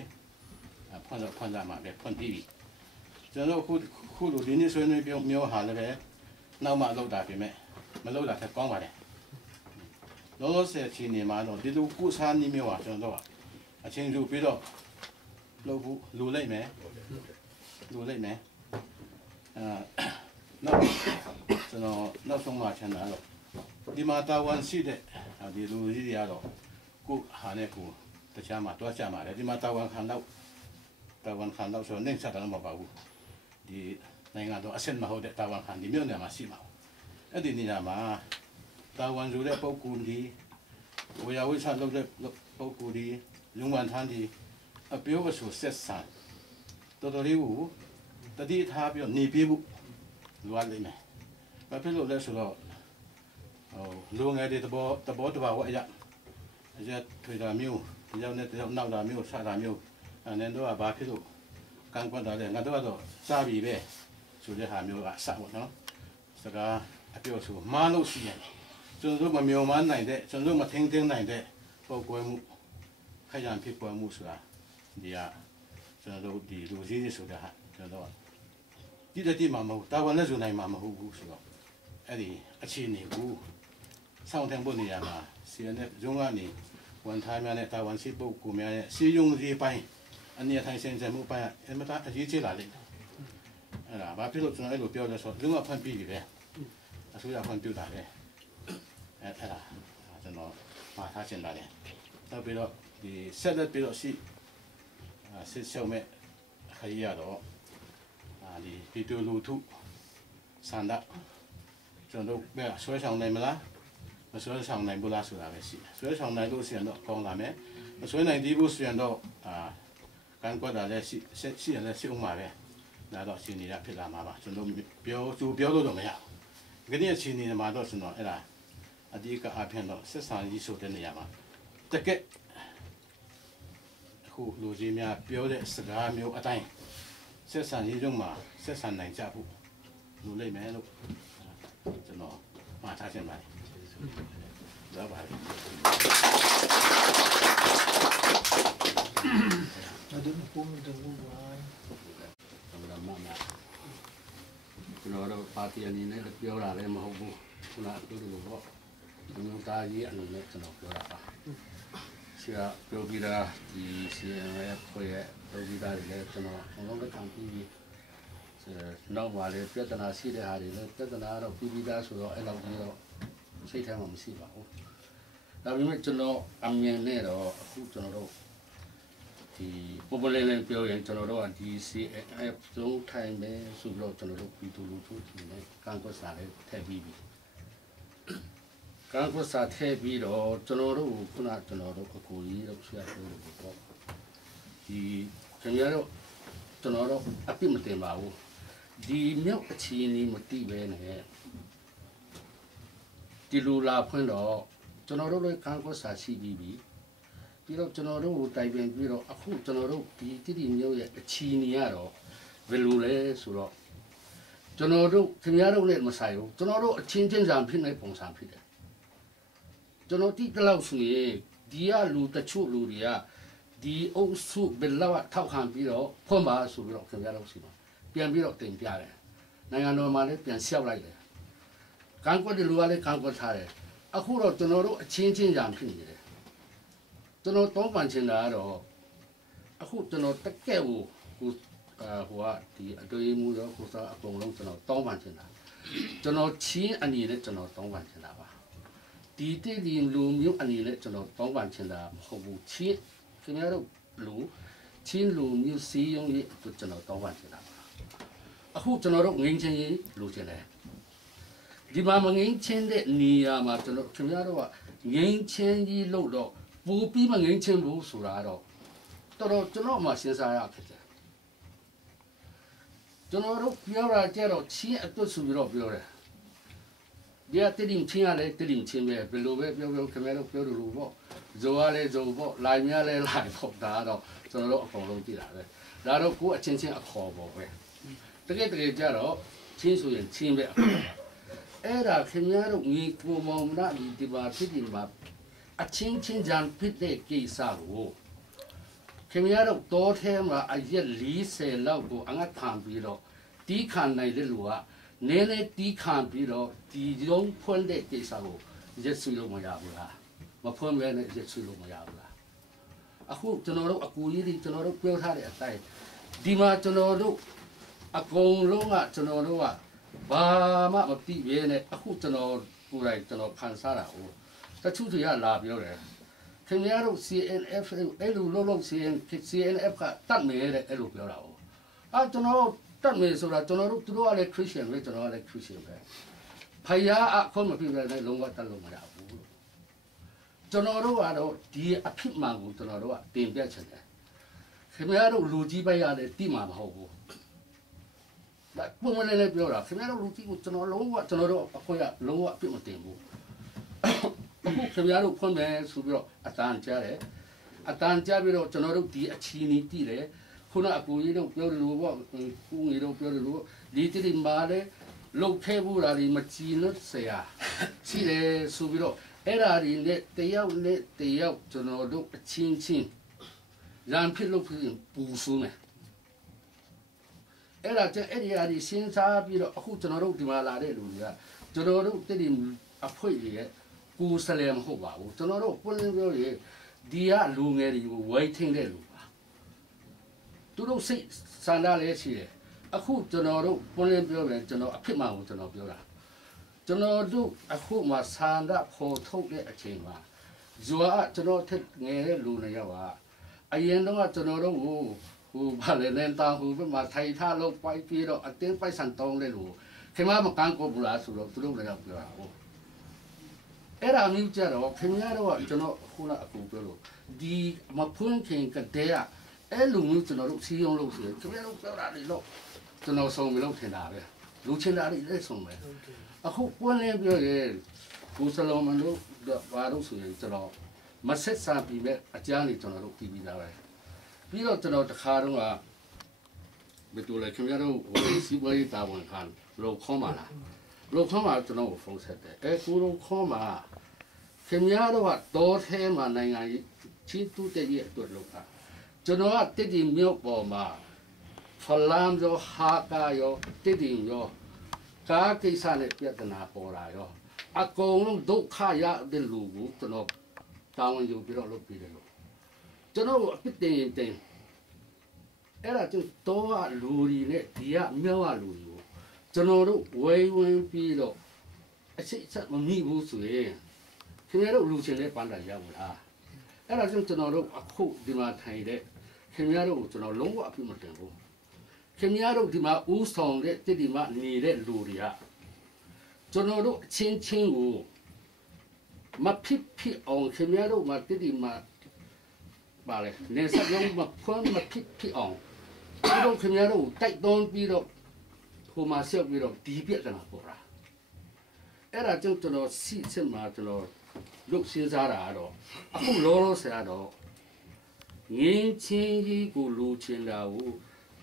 ဖွင့်ကြမှာပဲဖွင့်ပြီးပြီကျွန်တော်ခုလိုဒီနေ့ဆွေးနွေးပြောမျိုးဟာလည်းပဲနောက်မှလောက်တာပြင်မဲ့မလောက်တာထက်ကောင်းပါတယ်လောလောဆယ်ချင်းနေမှာတော့ဒီလိုကုစားနည်းမျိုးဟာကျွန်တော်တို့အချင်းစုပြီးတော့လုပ်ဖို့လိုလိုက်မယ်နောက်ကျွန်တော်နောက်ဆုံးမှချန်တာတော့ဒီမှာတာဝန်ရှိတဲ့ဒီလူကြီးတွေကတော့ကိုဟာနဲ့ကိုတခြားမှာတွားကြမှာလေဒီမှာတာဝန်ခံတော့ဆိုတော့နေစားတယ်မပါဘူးဒီနိုင်ငံတော်အဆင့်မဟုတ်တဲ့တာဝန်ခံဒီမျိုးနေရာမှာရှိမှာအဲ့ဒီနေရာမှာတာဝန်ယူတဲ့ပုဂ္ဂိုလ်ဒီဝေယဝိဆလုပ်တဲ့ပုဂ္ဂိုလ်ဒီလူဝန်ထမ်းဒီအပြောအဆိုဆက်ဆံတော်တော်လေးကိုတတိထားပြီးနေပြဖို့လိုအပ်လိမ့်မယ်။ဘာဖြစ်လို့လဲဆိုတော့လူငယ်တွေတဘောတဘာဝအရာထွေတာမျိုးတယောက်နဲ့တယောက်နောက်တာမျိုးဆတာမျိုးအဲ့တော့ဘာဖြစ်လို့ကံကွက်တာလဲငါတို့ကတော့စားပြီပဲဆိုတဲ့ဟာမျိုးကစပေါ့နော်။စကားအပြောဆိုမားလို့ရှိရင်ကျွန်တော်တို့မမျော်မှန်းနိုင်တဲ့ကျွန်တော်တို့မထင်နိုင်တဲ့ပုံကွယ်မှုခရံဖြစ်ပေါ်မှုဆိုတာဒီကကျွန်တော်တို့ဒီလူကြီးတွေဆိုတာဟာကျွန်တော်ဒီတတိမှာမဟုတ်တာဝန်လက်စုံနိုင်မှာမဟုတ်ဘူးဆိုတော့အဲ့ဒီအခြေအနေကိုစောင့်ထင်ဖို့နေရာမှာစီရနဲ့ရုံးကနေဝန်ထမ်းများနဲ့တာဝန်ရှိပုဂ္ဂိုလ်များရဲ့စီယုံစီပိုင်းအနေထိုင်စင်ကြမှုပိုင်းအမတာအရေးကြီးလာလိမ့်မယ်အဲ့ဒါဘာဖြစ်လို့ကျွန်တော်အဲ့လိုပြောလဲဆိုတော့လူကဖွင့်ပြီးပြီပဲအစိုးရဖွင့်ပြတာလေအဲ့ဒါကျွန်တော်မှားထားချင်တာလေနောက်ပြီးတော့ဒီဆက်လက်ပြီးတော့စစ်ရှုံးမဲ့ခရီးရတော့ဒီဗီဒီယိုလူထုစန္ဒကျွန်တော်ပဲဆွဲဆောင်နိုင်မလားမဆွဲဆောင်နိုင်ဘူးလားဆိုတာပဲရှိဆွဲဆောင်နိုင်လို့ရှိရင်တော့ကောင်းလာမယ်မဆွဲနိုင်သေးဘူးဆိုရင်တော့ကန်ကွက်တာလည်းရှိရင်လည်းရှိအောင်ပါပဲဒါတော့ရှင်းနေတာဖြစ်လာမှာပါကျွန်တော်ပြောလို့တော့မရဘူးဒီနေ့ရှင်းနေမှာတော့ကျွန်တော်အဲ့ဒါအဒီကအဖြစ်တော့ဆက်ဆံရေးဆိုတဲ့နေရာမှာတကယ်အခုလူကြီးများပြောတဲ့စကားမျိုးအတိုင်းဆက်ဆံရေးကြုံမှာဆက်ဆံနိုင်ကြဖို့လူလိမ့်မယ်လို့ကျွန်တော်မှားထားချင်ပါတယ်ဒါပါပဲဒါတို့ပုံမှန်တော့ဘူးပါကျွန်တော်တို့ပါတီအနေနဲ့ပြောတာလည်းမဟုတ်ဘူးခုနကပြောလို့ပေါ့ဒီလိုသားကြီးအနေနဲ့ကျွန်တော်ပြောတာပါဆရာပြောပြီးတာဒီဆရာရဲ့ဖွဲ့ရဲ့ပြောပြီးတာလည်းကျွန်တော်အလုံးလက်ခံပြီးနောက်ပါလေပြဿနာရှိတဲ့ဟာတွေလည်းပြဿနာတော့ပြီးသားဆိုတော့အဲ့လောက်ကြီးတော့စိတ်ထဲမှာမရှိပါဘူးဒါပေမဲ့ကျွန်တော်အမြင်နဲ့တော့အခုကျွန်တော်တို့ဒီပုံပေါ်လေးပြောရင်ကျွန်တော်တို့ကဒီ CF လုံးထိုင်မယ်ဆိုတော့ကျွန်တော်တို့ပြည်သူလူထုတွေနဲ့ကန်ကွက်စာလေးထည့်ပြီးပြီကန်ကွက်စာထည့်ပြီးတော့ကျွန်တော်တို့ခုနကျွန်တော်တို့အကူကြီးတို့ဆရာတို့ပေါ့ဒီကျွန်တော်တို့အပြစ်မတင်ပါဘူးဒီမြောက်အခြေအနေမတိပဲနဲ့ဒီလူလာဖွင့်တော့ကျွန်တော်တို့လည်းကန်ကွက်စာရှိပြီးပြီပြီးတော့ကျွန်တော်တို့တိုင်ပင်ပြီးတော့အခုကျွန်တော်တို့ဒီတိမျိုးရဲ့အခြေအနေကတော့ဘယ်လိုလဲဆိုတော့ကျွန်တော်တို့ခင်ဗျားတို့နဲ့မဆိုင်ဘူးကျွန်တော်တို့အချင်းချင်းစာဖြစ်နေပုံစံဖြစ်တယ်ကျွန်တော်တိတလောက်ဆိုရင်ဒီကလူတချို့လူတွေကဒီအုပ်စုဘယ်လောက်ထောက်ခံပြီးတော့ဖွင့်ပါဆိုပြီးတော့ခင်ဗျားတို့စီမှာပြန်ပြီးတော့တင်ပြတယ်နိုင်ငံတော်မှာလည်းပြန်လျှောက်လိုက်တယ်ကန်ကွက်တဲ့လူကလည်းကန်ကွက်ထားတယ်အခုတော့ကျွန်တော်တို့အချင်းချင်းစာဖြစ်နေတယ်ကျွန်တော်တောင်းပန်ချင်တာကတော့အခုကျွန်တော်တကယ်ကိုဟိုကဒီအတွေ့အမှုတော့ကိုစားအကုန်လုံးကျွန်တော်တောင်းပန်ချင်တာကျွန်တော်ချင်းအနေနဲ့ကျွန်တော်တောင်းပန်ချင်တာပါဒီတိဒီလူမျိုးအနေနဲ့ကျွန်တော်တောင်းပန်ချင်တာမဟုတ်ဘူးချင်းခင်ဗျားတို့လူချင်းလူမျိုးစီးရုံးရေးကျွန်တော်တောင်းပန်ချင်တာပါအခုကျွန်တော်တို့ငင်းချင်းရေးလူချင်တယ်ဒီမှာမငင်းချင်းတဲ့နေရာမှာကျွန်တော်ခင်ဗျားတို့ကငင်းချင်းကြီးလို့တော့ပူပြီးမငင်းချင်းဘူးဆိုတာတော့တော်ကျွန်တော်မှစဉ်းစားရဖြစ်တယ်ကျွန်တော်တို့ပြောတာကြတော့ချင်းအတွတ်ဆိုပြီးတော့ပြောတယ်ဒီအတိမ်ချင်းရလေတိမ်ချင်းပဲဘယ်လိုပဲပြောခင်ဗျားတို့ပြောလို့ပေါ့ဇိုရလေဇိုပေါ့လိုင်များလေလိုင်ပေါ့ဒါတော့ကျွန်တော်တို့အကုန်လုံးသိတာပဲဒါတော့ကိုယ်အချင်းချင်းအခေါ်ပေါ့ပဲတကယ်ကြတော့ချင်းဆိုရင်ချင်းပဲအခေါ်ပါအဲ့ဒါခင်ဗျားတို့ငီကိုမောင်နာဒီပါဖြစ်ဒီမှာအချင်းချင်းကြံဖြစ်တဲ့ကိစ္စကိုခင် ခင်ဗျားတို့တောထဲမှာအရက်40လောက်ကိုအငတ်ခံပြီးတော့တီးခံနိုင်တဲ့လူကနည်းနည်းတီးခံပြီးတော့ဒီရုံးဖွင့်တဲ့ကိစ္စကိုရက်ဆွေးလို့မရဘူးလားမဖွင့်မဲနဲ့ရက်ဆွေးလို့မရဘူးလားအခုကျွန်တော်တို့အကူကြီးတွေကျွန်တော်တို့ပြောထားတဲ့အတိုင်းဒီမှာကျွန်တော်တို့အကုန်လုံးကကျွန်တော်တို့ကဘာမှမသိဘဲနဲ့အခုကျွန်တော်ကိုယ်တိုင်ကျွန်တော်ခံစားတာဟုတ်တချို့တွေကလာပြောတယ်ခင်ဗျားတို့ CNF အဲ့လိုလုံး CNF ကတတ်မယ်တဲ့အဲ့လိုပြောတာဟုတ်ကျွန်တော်တတ်မယ်ဆိုတာကျွန်တော်တို့သူတို့ကလည်း Christian ပဲကျွန်တော်ကလည်း Christian ပဲဖယားအခုမဖြစ်တဲ့လုံးဝတတ်လို့မရဘူးကျွန်တော်တို့ကတော့ဒီအဖြစ်မှန်ကိုကျွန်တော်တို့ကတင်ပြချင်တယ်ခင်ဗျားတို့လူကြီးပဲရတယ်တိမှာမဟုတ်ဘူးဒါပုံမှန်လည်းပြောတာခင်ဗျားတို့လူကြီးကိုကျွန်တော်လုံးဝကျွန်တော်တို့အခွင့်အလုံးဝအပြစ်မတင်ဘူးအခုခင်ဗျားတို့ဖွင့်မယ်ဆိုပြီးတော့အတန်ကြားတယ်အတန်ကြားပြီးတော့ကျွန်တော်တို့ဒီအချီနီတိတယ်ခုနအကူကြီးတို့ပြောလို့ပေါ့ကူငီတို့ပြောလို့ဒီတိမာလေလောက်ခဲဘူးလားဒီမချီလို့ဆရာရှိတယ်ဆိုပြီးတော့အဲ့ဒါဒီနဲ့တယောက်နဲ့တယောက်ကျွန်တော်တို့အချင်းချင်းရန်ဖြစ်လို့ဖြစ်ပူဆူးမယ်အဲ့ဒါကျအဲ့ဒီအရာဒီစဉ်းစားပြီးတော့အခုကျွန်တော်တို့ဒီမှာလာတဲ့လူတွေကကျွန်တော်တို့တတိအဖွင့်ရဲ့ကိုယ်စလဲမဟုတ်ပါဘူးကျွန်တော်တို့ပွင့်လင်းပြောရင်ဒီကလူငယ်တွေကိုဝိုင်းထင်းတဲ့လူပါသူတို့စိတ်ဆန္ဒလည်းရှိတယ်အခုကျွန်တော်တို့ပွင့်လင်းပြောရင်ကျွန်တော်အဖြစ်မှန်ကိုကျွန်တော်ပြောတာကျွန်တော်တို့အခုမှဆန္ဒပေါ်ထုတ်တဲ့အချိန်မှာဇွာကျွန်တော်ထက်ငယ်တဲ့လူတွေရောအရင်တော့ကျွန်တော်တို့ဟိုဘာလဲနဲ့တောင်းဟိုဘက်မှာထိုင်ထားလို့ပိုက်ပြီးတော့အတင်းပိုက်ဆန်တောင်းတဲ့လူခင်ဗျားမကန်းကိုဘူးလားဆိုတော့သူတို့လည်းပြောတာဟုတ်အဲ့ဒါမျိုးကြတော့ခင်ဗျားတို့ကကျွန်တော်ခုနအခုပြောလို့ဒီမဖွင့်ခင်ကတည်းကအဲ့လူမျိုးကျွန်တော်တို့စီးရုံးလို့ဆိုရင်ခင်ဗျားတို့ပြောတာလေလို့ကျွန်တော်ဆုံးပြီလို့ထင်တာပဲလူချင်းတာတွေလည်းဆုံးပဲအခုပွင့်လင်းပြောရင်ကိုစလောမန်တို့ဘာလို့ဆိုရင်ကျွန်တော်မဆက်စားပြီးမဲ့အကြမ်းတွေကျွန်တော်တို့ပြီးပြီးသားပဲပြီးတော့ကျွန်တော်တခါတော့ကဘယ်လိုလဲခင်ဗျားတို့စီးပွားရေးတာဝန်ခံလို့ခေါ်มาလားလို့ခေါ်มาကျွန်တော်ကိုဖုန်းဆက်တယ်ကိုလို့ခေါ်มาခင်ဗျားတို့ကတောထဲမှာနိုင်ငံကြီးချင်းတူးတဲ့ရဲ့အတွက်လို့ကကျွန်တော်ကတည်တည်မြို့ပေါ်မှာဖလမ်ရောဟာကာရောတည်တည်ရောကားကိစ္စနဲ့ပြဿနာပေါ်လာရောအကုန်လုံးဒုက္ခရတဲ့လူကိုကျွန်တော်တာဝန်ယူပြီးတော့လုပ်ပြီးတယ်လို့ကျွန်တော်အပြစ်တင်အဲ့ဒါကျတော့လူတွေနဲ့ဒီကမြောက်ရလူတွေကိုကျွန်တော်တို့ဝေဝင်ပြီးတော့အစိတ်ဆက်မမိဘူးဆိုရင်ခင်ဗျားတို့လူချင်းလေးပန်းတာရဘူးလားအဲ့ဒါကြောင့်ကျွန်တော်တို့အခုဒီမှာထိုင်တဲ့ခင်ဗျားတို့ကိုကျွန်တော်လုံးဝအပြစ်မတင်ဘူးခင်ဗျားတို့ဒီမှာဦးဆောင်တဲ့တိတိမနေတဲ့လူတွေကကျွန်တော်တို့အချင်းချင်းကိုမဖြစ်အောင်ခင်ဗျားတို့မှာတိတိမပါလေနေဆက်လုံးမဖွင့်မဖြစ်အောင်ဒီတော့ခင်ဗျားတို့တိုက်တွန်းပြီးတော့ဟိုမှာဆက်ပြီးတော့ဒီပြဿနာပေါ်တာအဲ့ဒါကြောင့်ကျွန်တော်စစ်မှာကျွန်တော်လုတ်စဉ်းစားတာတော့အခုလောလောဆယ်တော့ငင်းချင်းကြီးကိုလိုချင်တာကို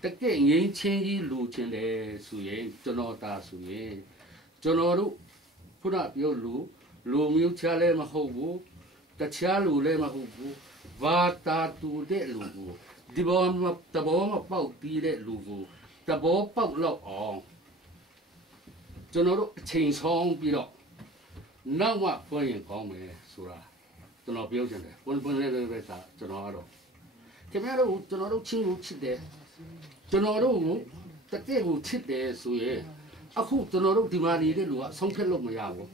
တကယ်ငင်းချင်းကြီးလိုချင်တယ်ဆိုရင်ကျွန်တော်ဒါဆိုရင်ကျွန်တော်တို့ခုနပြောလူမျိုးချလည်းမဟုတ်ဘူးတခြားလူလည်းမဟုတ်ဘူးဘာတာတူတဲ့လူကိုဒီဘောမတဘောမပေါက်ပြီးတဲ့လူကိုတဘောပေါက်လောက်အောင်ကျွန်တော်တို့အချိန်ဆောင်ပြီးတော့နောက်မှဖွင့်ရင်ကောင်းမယ်ဆိုတာကျွန်တော်ပြောချင်တယ်ပွင့်လေးပဲသာကျွန်တော်ကတော့ခင်ဗျားတို့ကျွန်တော်တို့ချင်းကိုချစ်တယ်ကျွန်တော်တို့တကယ်ကိုချစ်တယ်ဆိုရင်အခုကျွန်တော်တို့ဒီမှာနေတဲ့လူကဆုံးဖြတ်လို့မရဘူး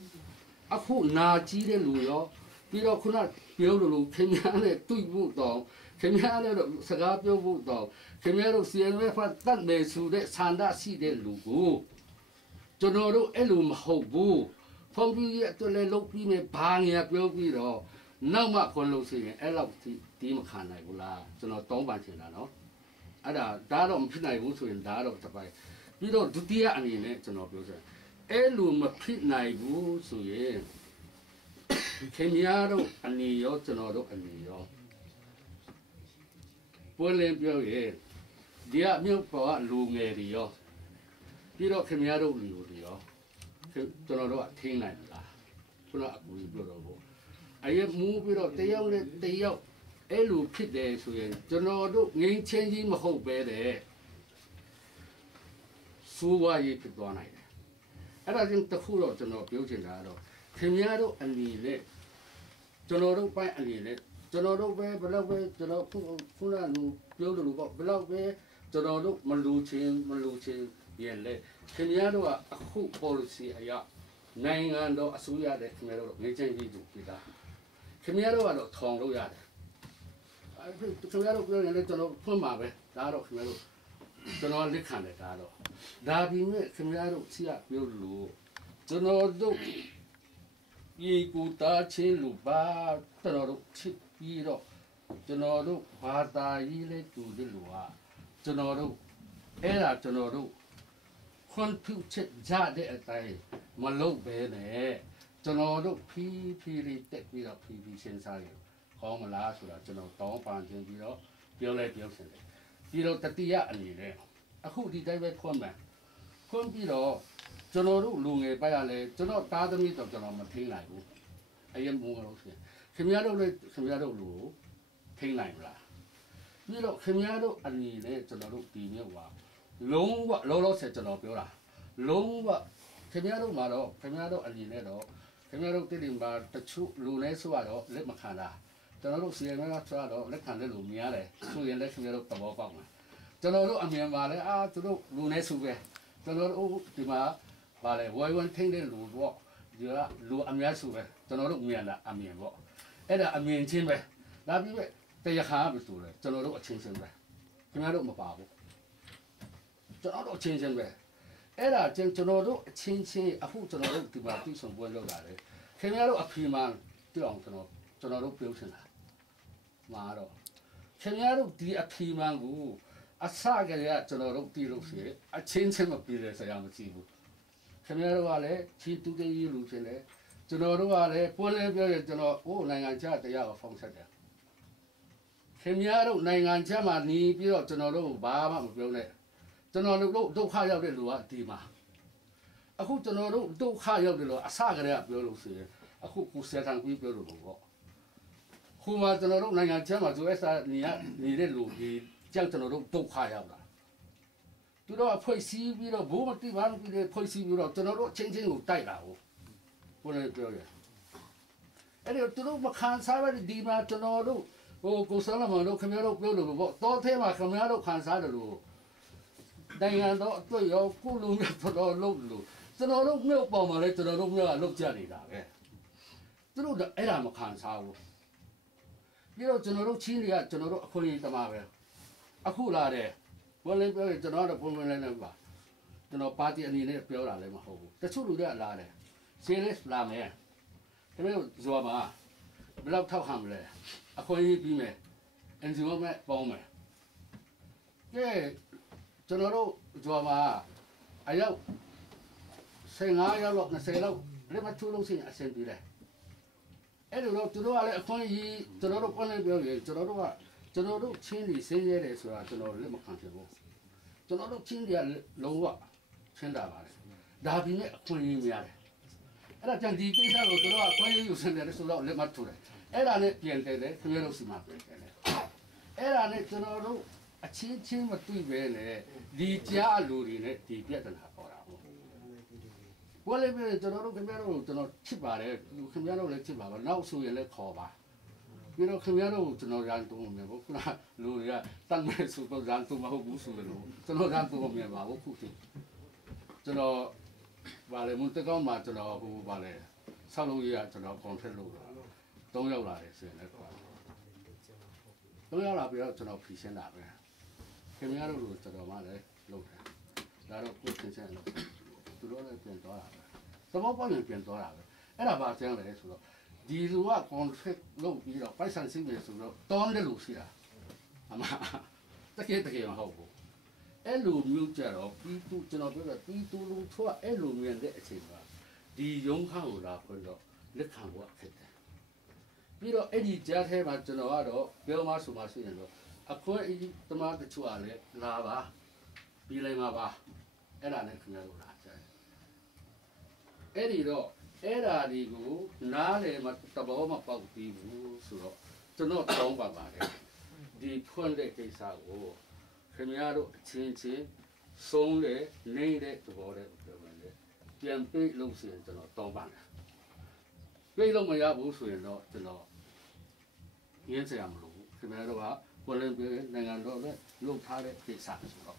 အခုနာကြီးတဲ့လူရောပြီးတော့ခုနပြောလို့ခင်ဗျားနဲ့တွေ့ဖို့တော့ခင်ဗျားနဲ့တော့စကားပြောဖို့တော့ခင်ဗျားတို့ CNF တတ်မယ်ဆိုတဲ့ဆန္ဒရှိတဲ့လူကိုကျွန်တော်တို့အဲ့လိုမဟုတ်ဘူးဖုန်းပြီးရတော့လည်းလုပ်ပြီးမယ်ဘာငယ်ပြောပြီးတော့နောက်မှခွန်လို့ဆိုရင်အဲ့လောက်ဒီမခံနိုင်ဘူးလားကျွန်တော်တောင်းပန်ချင်တာနော်အဲ့ဒါတော့မဖြစ်နိုင်ဘူးဆိုရင်ဒါတော့တစ်ပိုင်းပြီးတော့ဒုတိယအနေနဲ့ကျွန်တော်ပြောချင်အဲ့လိုမဖြစ်နိုင်ဘူးဆိုရင်ခင်ဗျားတို့အနေရောကျွန်တော်တို့အနေရောပွင့်လင်းပြောရင်ဒီအမျိုးပေါ်ကလူငယ်တွေရောပြီးတော့ခင်ဗျားတို့လူတွေရောကျွန်တော်တို့ကထင်းနိုင်လားခုနအကူပြောတော့ဘူးအရင်မူးပြီးတော့တယောက်နဲ့တယောက် အဲ့လိုဖြစ်တယ်ဆိုရင်ကျွန်တော်တို့ငင်းချင်းကြီးမဟုတ်ပဲတဲ့စိုးဝါးရေးဖြစ်သွားနိုင်တယ်အဲ့ဒါကြောင့်တခုတော့ကျွန်တော်ပြောချင်တာကတော့ခင်ဗျားတို့အနေနဲ့ကျွန်တော်တို့ပိုင်းအနေနဲ့ကျွန်တော်တို့ပဲဘယ်လောက်ပဲကျွန်တော်ခုနကပြောလို့ပေါ့ဘယ်လောက်ပဲကျွန်တော်တို့မလူချင်းရဲ့လေခင်ဗျားတို့ကအခု policy အရနိုင်ငံတော်အစိုးရတဲ့ခင်ဗျားတို့ငင်းချင်းကြီးတို့ပြည်သားခင်ဗျားတို့ကတော့ထောင်လို့ရတယ်ခင်ဗျားတို့ပြောရင်လည်းကျွန်တော်ဖွင့်ပါပဲဒါတော့ခင်ဗျားတို့ကျွန်တော်လက်ခံတယ်ဒါတော့ဒါပြီးမဲ့ခင်ဗျားတို့ဆီကပြောလို့ကျွန်တော်တို့ဒီကူတာချင်းလူပါကျွန်တော်တို့ချစ်ပြီးတော့ကျွန်တော်တို့ဘာသာရေးလေးတူတယ်လို့ဟာကျွန်တော်တို့အဲ့ဒါကျွန်တော်တို့ခွန်ပြုချက်ကြတဲ့အတိုင်းမလုပ်ပဲနဲ့ကျွန်တော်တို့ဖီးလေးတက်ပြီးတော့ဖီးရှင်းစားရကောင်းမလားဆိုတာကျွန်တော်တောင်းပန်ခြင်းပြီးတော့ပြောစင်တယ်ပြီးတော့တတိယအနေနဲ့အခုဒီတိုင်းပဲခွန်ပြီးတော့ကျွန်တော်တို့လူငယ်ပိုက်ရလဲကျွန်တော်သားသမီးတော့ကျွန်တော်မထိနိုင်ဘူးအရင်မိုးလို့ဆိုရင်ခင်ဗျားတို့လည်းခင်ဗျားတို့လူကိုထိနိုင်မလားပြီးတော့ခင်ဗျားတို့အနေနဲ့ကျွန်တော်တို့ဒီမြို့ပါလုံးဝလောဆယ်ကျွန်တော်ပြောတာလုံးဝခင်ဗျားတို့မှာတော့ခင်ဗျားတို့အနေနဲ့တော့ခင်ဗျားတို့တည်တယ်မှာတချို့လူလဲဆိုတော့လက်မခံတာကျွန်တော်တို့စီရင်ကဆိုတော့လက်ခံတဲ့လူများတယ်ဆိုရင်လည်းခင်ဗျားတို့သဘောပေါက်မှာကျွန်တော်တို့အမြင်ပါလဲသူတို့လူနေစုပဲကျွန်တော်တို့ဒီမှာဗာလဲဝိုင်းဝန်းထိန်းတဲ့လူပေါ့ဒီကလူအများစုပဲကျွန်တော်တို့မြင်တာအမြင်ပေါ့အဲ့ဒါအမြင်ချင်းပဲဒါပြီးပဲတရားခါပဲဆိုတယ်ကျွန်တော်တို့အချင်းချင်းပဲခင်ဗျားတို့မပါဘူးကျွန်တော်တို့အချင်းချင်းပဲအဲ့ဒါကျွန်တော်တို့အချင်းချင်းအခုကျွန်တော်တို့ဒီမှာသိဆုံပွဲလုပ်တာလေခင်ဗျားတို့အဖီမှန်တွေ့အောင်ကျွန်တော်တို့ပြောချင်တာမှာတော့ခင်ဗျားတို့ဒီအဖီမှန်ကိုအစကတည်းကကျွန်တော်တို့တည်လို့ရှိရင်အချင်းချင်းမပြေတယ်ဆရာမကြည့်ဘူးခင်ဗျားတို့ကလည်းချီတူတေးရေးလူချင်းတယ်ကျွန်တော်တို့ကလည်းပွဲလဲပြောရင်ကျွန်တော်နိုင်ငံခြားတရားကိုဖောင်းဆက်တယ်ခင်ဗျားတို့နိုင်ငံခြားမှာหนีပြီးတော့ကျွန်တော်တို့ဘာမှမပြောနဲ့ကျွန်တော်တို့ဒုက္ခရောက်တဲ့လူကဒီမှာအခုကျွန်တော်တို့ဒုက္ခရောက်တယ်လို့အစကတည်းကပြောလို့ရှိရင်အခုကိုစတန်ပြီးပြောလို့ပေါ့ခုမှကျွန်တော်တို့နိုင်ငံခြားမှာဆိုအဲ့စာနေတဲ့လူဒီကြောင့်ကျွန်တော်တို့ဒုက္ခရောက်တာသူတို့အဖွဲစီးပြီးတော့ဘိုးမတိပါဘူးပြီးဖွဲစီးပြီးတော့ကျွန်တော်တို့ချင်းချင်းကိုတိုက်တာကိုဘယ်လိုပြောရအဲ့ဒီသူတို့မခံစားရတဲ့ဒီမှာကျွန်တော်တို့ကိုစလမန်တို့ခင်ဗျားတို့ပြောလို့ပေါ့တောထဲမှာခင်ဗျားတို့ခံစားတယ်လို့နိုင်ငံတော်အတွေ့ရောကုလူမျိုးတော်လုံးလို့ကျွန်တော်တို့မြို့ပေါ်မှာလည်းကျွန်တော်တို့မြို့ကလောက်ကြနေတာပဲသူတို့အဲ့ဒါမခံစားဘူးပြီးတော့ကျွန်တော်တို့ချင်းတွေကကျွန်တော်တို့အခွင့်အရေးတမပဲအခုလာတယ်ဘယ်လိုပြောရကျွန်တော်တို့ပုံမှန်လည်းပါကျွန်တော်ပါတီအနေနဲ့ပြောတာလည်းမဟုတ်ဘူးတချို့လူတွေကလာတယ်ဆေးလေးလာမယ်ဒါပေမဲ့ဇော်မှာဘယ်လောက်ထောက်ခံမလဲအခွင့်အရေးပြီးမယ်အန်ဂျီအိုမဲ့ပေါင်းမယ်ကဲကျွန်တော်တို့ဇော်မှာအယောက်15ယောက်လောက်20လောက်လက်မထူလို့ရှိရင်အဆင်ပြေတယ်အဲ့လိုတော့သူတို့ကလည်းအခွင့်အရေးကျွန်တော်တို့ပြန်ပြောရင်ကျွန်တော်တို့ချင်းတွေစင်းရဲတယ်ဆိုတာကျွန်တော်လက်မခံချင်ဘူးကျွန်တော်တို့ချင်းတွေကလုံးဝချင်းတာပါလေဒါပြီးမဲ့အခွင့်အရေးများတယ်အဲ့ဒါကြောင့်ဒီကိစ္စကိုတို့ကအခွင့်အရေးယူစင်တယ်ဆိုတော့လက်မထူတယ်အဲ့ဒါနဲ့ပြန်တယ်လေခင်ဗျားတို့စီမှာပြန်တယ်အဲ့ဒါနဲ့ကျွန်တော်တို့အချင်းမတွေ့ပဲနဲ့ဒီကြားလူတွေနဲ့ဒီပြဿနာပေါ်တာဟုတ်ဘယ်လိုပဲကျွန်တော်တို့ခင်ဗျားတို့ကျွန်တော်ချစ်ပါတယ်ခင်ဗျားတို့လည်းချစ်ပါပါနောက်ဆိုရင်လည်းခေါ်ပါပြီးတော့ခင်ဗျားတို့ကျွန်တော်ရန်တုံးမယ်ပေါ့ခုနလူတွေကတတ်မဲ့ဆိုတော့ရန်တုံးမဟုတ်ဘူးဆိုလို့ကျွန်တော်ရန်တုံးမယ်ပါဘူးခုထိကျွန်တော်ဗာလေမွန်တကောင်းမှာကျွန်တော်ဟိုဗာလေဆောက်လုပ်ရေးကကျွန်တော် contract လုပ်တာ3ရောက်လာတယ်ဆိုရင်လည်းကွာ3ရောက်လာပြီးတော့ကျွန်တော်ဖြည့်ရှင်းတာပဲခင်ဗျားတို့ကျွန်တော်မှလည်းလုပ်တယ်ဒါတော့ကိုယ်သင်ဆက်လို့သူတို့လည်းပြန်သွားတာပဲသဘောပေါက်ရင်ပြန်သွားတာပဲအဲ့ဒါဘာကျန်းလဲဆိုတော့ဒီလူက contract လုပ်ပြီးတော့ပိုက်ဆံစီးမယ်ဆိုတော့တောင်းတယ်လို့ရှိတာအမတကယ်မဟုတ်ဘူးအဲ့လိုမျိုးကြတော့ပြီးသူကျွန်တော်ပြောတာပြီးသူလူထွတ်အဲ့လိုမြင်တဲ့အချိန်မှာဒီရုံးခါကိုလာခွင့်တော့လက်ခံဖို့ဖြစ်တယ်ပြီးတော့အဲ့ဒီကြားထဲမှာကျွန်တော်ကတော့ပြောမှဆိုမှရှိရင်တော့အခွင့်အရေးတမတချို့ကလည်းလာပါပြီးလိုက်မှာပါအဲ့ဒါနဲ့ခင်ဗျားတို့လာကြတယ်အဲ့ဒီတော့အဲ့ဒါဒီကိုနားလေမတဘောမပေါက်ပြီးဘူးဆိုတော့ ကျွန်တော်တောင်းပါပါတယ်ဒီဖွင့်တဲ့ကိစ္စကိုခင်ဗျားတို့အချင်းချင်းဆုံးတဲ့နေတဲ့သဘောတဲ့ပြောမယ်လေပြန်ပြေးလို့ဆိုရင်ကျွန်တော်တောင်းပါတယ်ပြေးလို့မရဘူးဆိုရင်တော့ကျွန်တော်ရင်းစရာမလိုဘူးခင်ဗျားတို့ကပေါ်လင်ပြေးနိုင်ငံတော်နဲ့လှုပ်ထားတဲ့ကိစ္စဆိုတော့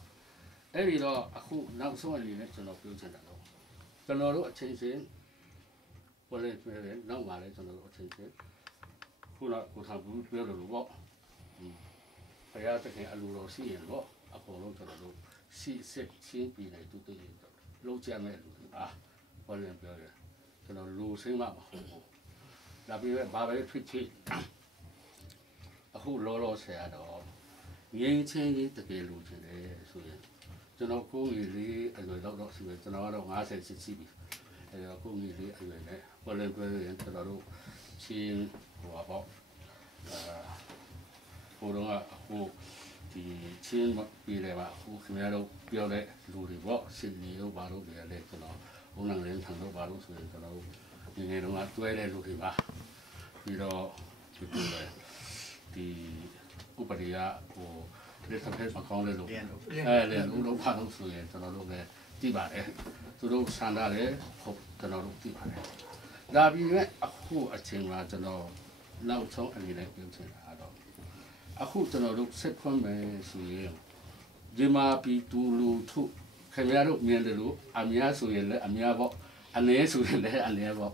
အဲ့ဒီတော့အခုနောက်ဆုံးအနေနဲ့ကျွန်တော်ပြောချင်တာတော့ကျွန်တော်တို့အချင်းချင်းပေါ်လင်ပြေးနောက်မှာလည်းကျွန်တော်တို့အချင်းချင်းခုနကကိုထားဘူးပြောတယ်လို့ပေါ့ဘုရားသခင်အလိုတော်ရှိရင်တော့အကုန်လုံးကျွန်တော်တို့စီစစ်ချင်းပြည်နေတူတူလုံးချမဲ့လူတွေပါပေါ်လင်ပြောတယ်ကျွန်တော်လူစိမ့်မှမဟုတ်ဘူးဒါပြီးပဲဘာပဲဖြစ်ဖြစ်အခုလောဆယ်ရတော့ငင်းချင်းကြီးတကယ်လို့ချင်တယ်ဆိုရင်ကျွန်တော်ကိုယ်ကြီးလေးအလွယ်တော့ဆိုရင်ကျွန်တော်ကတော့50စစ်စီပြီအဲတော့ကိုယ်ကြီးလေးအလွယ်နဲ့ပေါ်လင်ပြောရင်ကျွန်တော်တို့ချင်းဟိုပါပေါ့ဟိုတော့အခုဒီချင်းပြည်တယ်ပါအခုခင်ဗျားတို့ပြောတဲ့လူတွေပေါ့စစ်နေတို့ဘာလို့လဲကျွန်တော်ဘုံနိုင်ငံထံတို့ဘာလို့ဆိုရင်ကျွန်တော်ဒီနေ့တော့တွဲတဲ့လူတွေပါပြီးတော့ဒီဥပဒေကဟိုလက်ထပ်မကောင်းတဲ့လူလေလူတို့ဖတ်လို့ဆိုရင်ကျွန်တော်တို့လည်းကြည့်ပါတယ်သူတို့ဆန္ဒလည်းဟုတ်ကျွန်တော်တို့ကြည့်ပါတယ်ဒါပြီးမဲ့အခုအချိန်မှာကျွန်တော်နောက်ဆုံးအနေနဲ့ပြောချင်တာတော့အခုကျွန်တော်တို့ဆက်ခွင့်မယ်ဆိုရင်ဒီမှာပြီးတူလူထုခင်ဗျားတို့မြင်တယ်လို့အများဆိုရင်လည်းအများပေါ့အနေဆိုရင်လည်းအနေပေါ့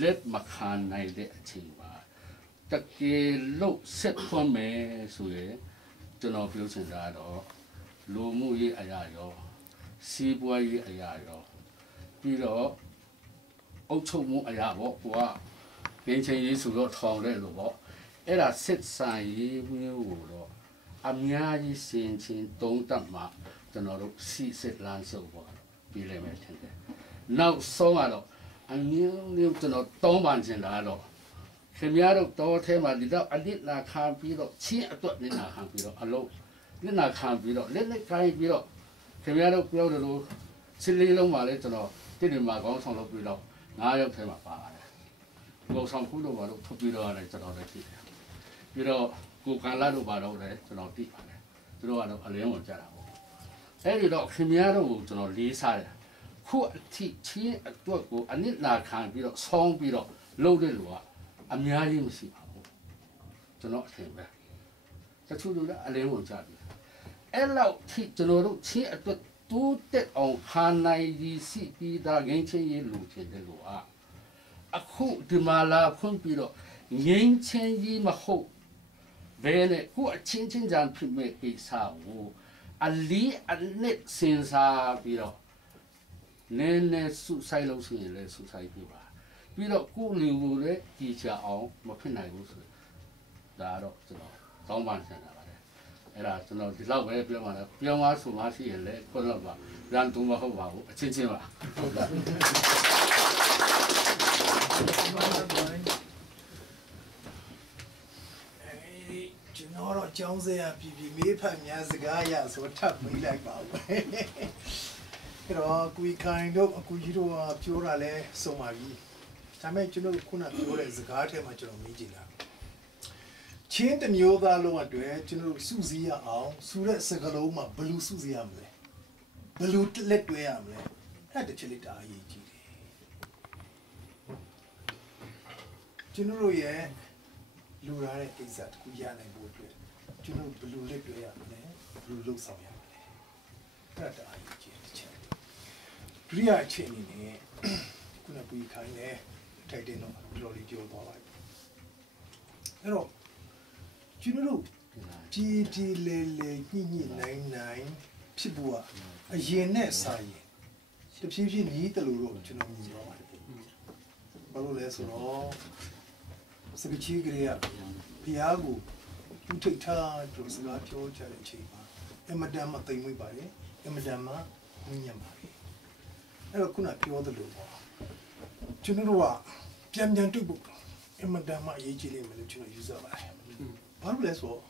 လက်မခံနိုင်တဲ့အချိန်ပါတကယ်လို့ဆက်ခွင့်မယ်ဆိုရင်ကျွန်တော်ပြောချင်တာတော့လူမှုရေးအရာရောစီးပွားရေးအရာရောပြီးတော့အုပ်ချုပ်မှုအရာပေါ့ကွာငင်းချင်းရေးဆိုတော့ထောင်တဲ့လို့ပေါ့အဲ့ဒါစစ်ဆိုင်ရေးမျိုးကိုတော့အများကြီးစင်ချင်းတုံးတက်မှကျွန်တော်တို့စီစစ်လမ်းစုပ်ပေါ့ပြီးလိမ့်မယ်ထင်တယ်နောက်ဆုံးကတော့အမြင်မျိုးကျွန်တော်တောင်းပန်ချင်တာတော့ခင်ဗျားတို့တော်ထဲမှာဒီတော့အလစ်နာခံပြီးတော့ချင်းအတွက်နစ်နာခံပြီးတော့အလုံးနစ်နာခံပြီးတော့လက်နဲ့ကိုင်းပြီးတော့ခင်ဗျားတို့ပြောတယ်လို့စစ်လေးလုံးမှာလဲကျွန်တော်တိတိမာကောင်းဆောင်လုပ်ပြီးတော့9ရောက်ထဲမှာပါပါတယ်ကိုဆောင်ခုလို့ပါတော့ထုတ်ပြီးတော့လည်းကျွန်တော်လည်းသိတယ်ပြီးတော့ကိုကန်လာလို့ပါတော့လည်းကျွန်တော်သိပါတယ်သူတို့ကတော့အလင်းဝင်ကြတာပေါ့အဲ့ဒီတော့ခင်ဗျားတို့ကိုကျွန်တော်လေးစားတယ်ခုအထိချင်းအတွက်ကိုအနစ်နာခံပြီးတော့ဆောင်းပြီးတော့လုပ်တဲ့လူကအများကြီးမရှိပါဘူးကျွန်တော်အထင်ပဲတချို့လူလည်းအလင်းဝင်ကြပြီအဲ့လောက်ထိကျွန်တော်တို့ချင်းအတွက်တိုးတက်အောင်ခါနိုင်ဒီစီပြီးသားငင်းချင်းရေးလူချင်းတဲ့လူအခုဒီမှာလာဖွင့်ပြီးတော့ငင်းချင်းရေးမဟုတ်ဘယ်နဲ့ကိုအချင်းချင်းကြံဖြစ်မဲ့ကိစ္စကိုအလီအနစ်စင်စားပြီးတော့နည်းနည်းစုဆိုင်လို့ရှိရင်လည်းစုဆိုင်ပြပါပြီးတော့ကိုလူကိုလည်းကြည်ချအောင်မဖြစ်နိုင်ဘူးဆိုဒါတော့ကျွန်တော်တောင်းပန်ချင်တာပါလေအဲ့ဒါကျွန်တော်ဒီလောက်ပဲပြောမှလည်းပြောမှဆိုမှရှိရင်လည်းခုနကပါရန်တူမဟုတ်ပါဘူးအချင်းချင်းပါဟုတ်ကဲ့ကျွန်တော်တော့ကျောင်းစရာပြည်ပြည်မေးဖတ်များစကားရဆိုထပ်မေးလိုက်ပါဦးအဲ့တော့ကိုခိုင်တို့အကူကြီးတို့ပြောတာလဲစုံပါပြီဒါပေမဲ့ကျွန်တော်ခုနပြောတဲ့စကားထဲမှာကျွန်တော်မေးကြည့်တာချင်းတမျိုးသားလုံးအတွက်ကျွန်တော်စုစည်းရအောင်စူတဲ့စကလုံးမှာဘယ်လိုစုစည်းရမလဲဘယ်လိုလက်တွဲရမလဲအဲ့တချက်လေးဒါအရေးကြီးတယ်ကျွန်တော်ရဲ့လူရတဲ့ကိစ္စတခုရနိုင်ဖို့အတွက်ကျွန်တော်ဘယ်လိုလက်တွဲရမလဲဘယ်လိုလုပ်ဆောင်ရမလဲအဲ့ဒါအရေးကြီးတဲ့ချက်ဒုတိယအချက်အနေနဲ့ခုနကပြီးခိုင်းတယ်ထိုက်တယ်တော့တော်လေးပြောသွားပါပြီအဲ့တော့ကျွန်တော်တို့ပြည်လေလေညှိညှိနိုင်ဖြစ်ဖို့အရင်နဲ့စာရင်တဖြည်းဖြည်းနီးတယ်လို့တော့ကျွန်တော်မြင်တော့ပါတယ်ဘာလို့လဲဆိုတော့စကချီကလေးကဘုရားကိုသူထိတ်ထားလို့စကားပြောကြတဲ့အချိန်မှာအမတန်မှတိမ်မွေ့ပါတယ်အမတန်မှညံ့ပါတယ်အဲ့တော့ခုနပြောသလိုပေါ့ကျွန်တော်တို့ကပြန်တွေ့ဖို့အမတန်မှအရေးကြီးလိမ့်မယ်လို့ကျွန်တော်ယူဆပါတယ်ဘာလို့လဲဆိုတော့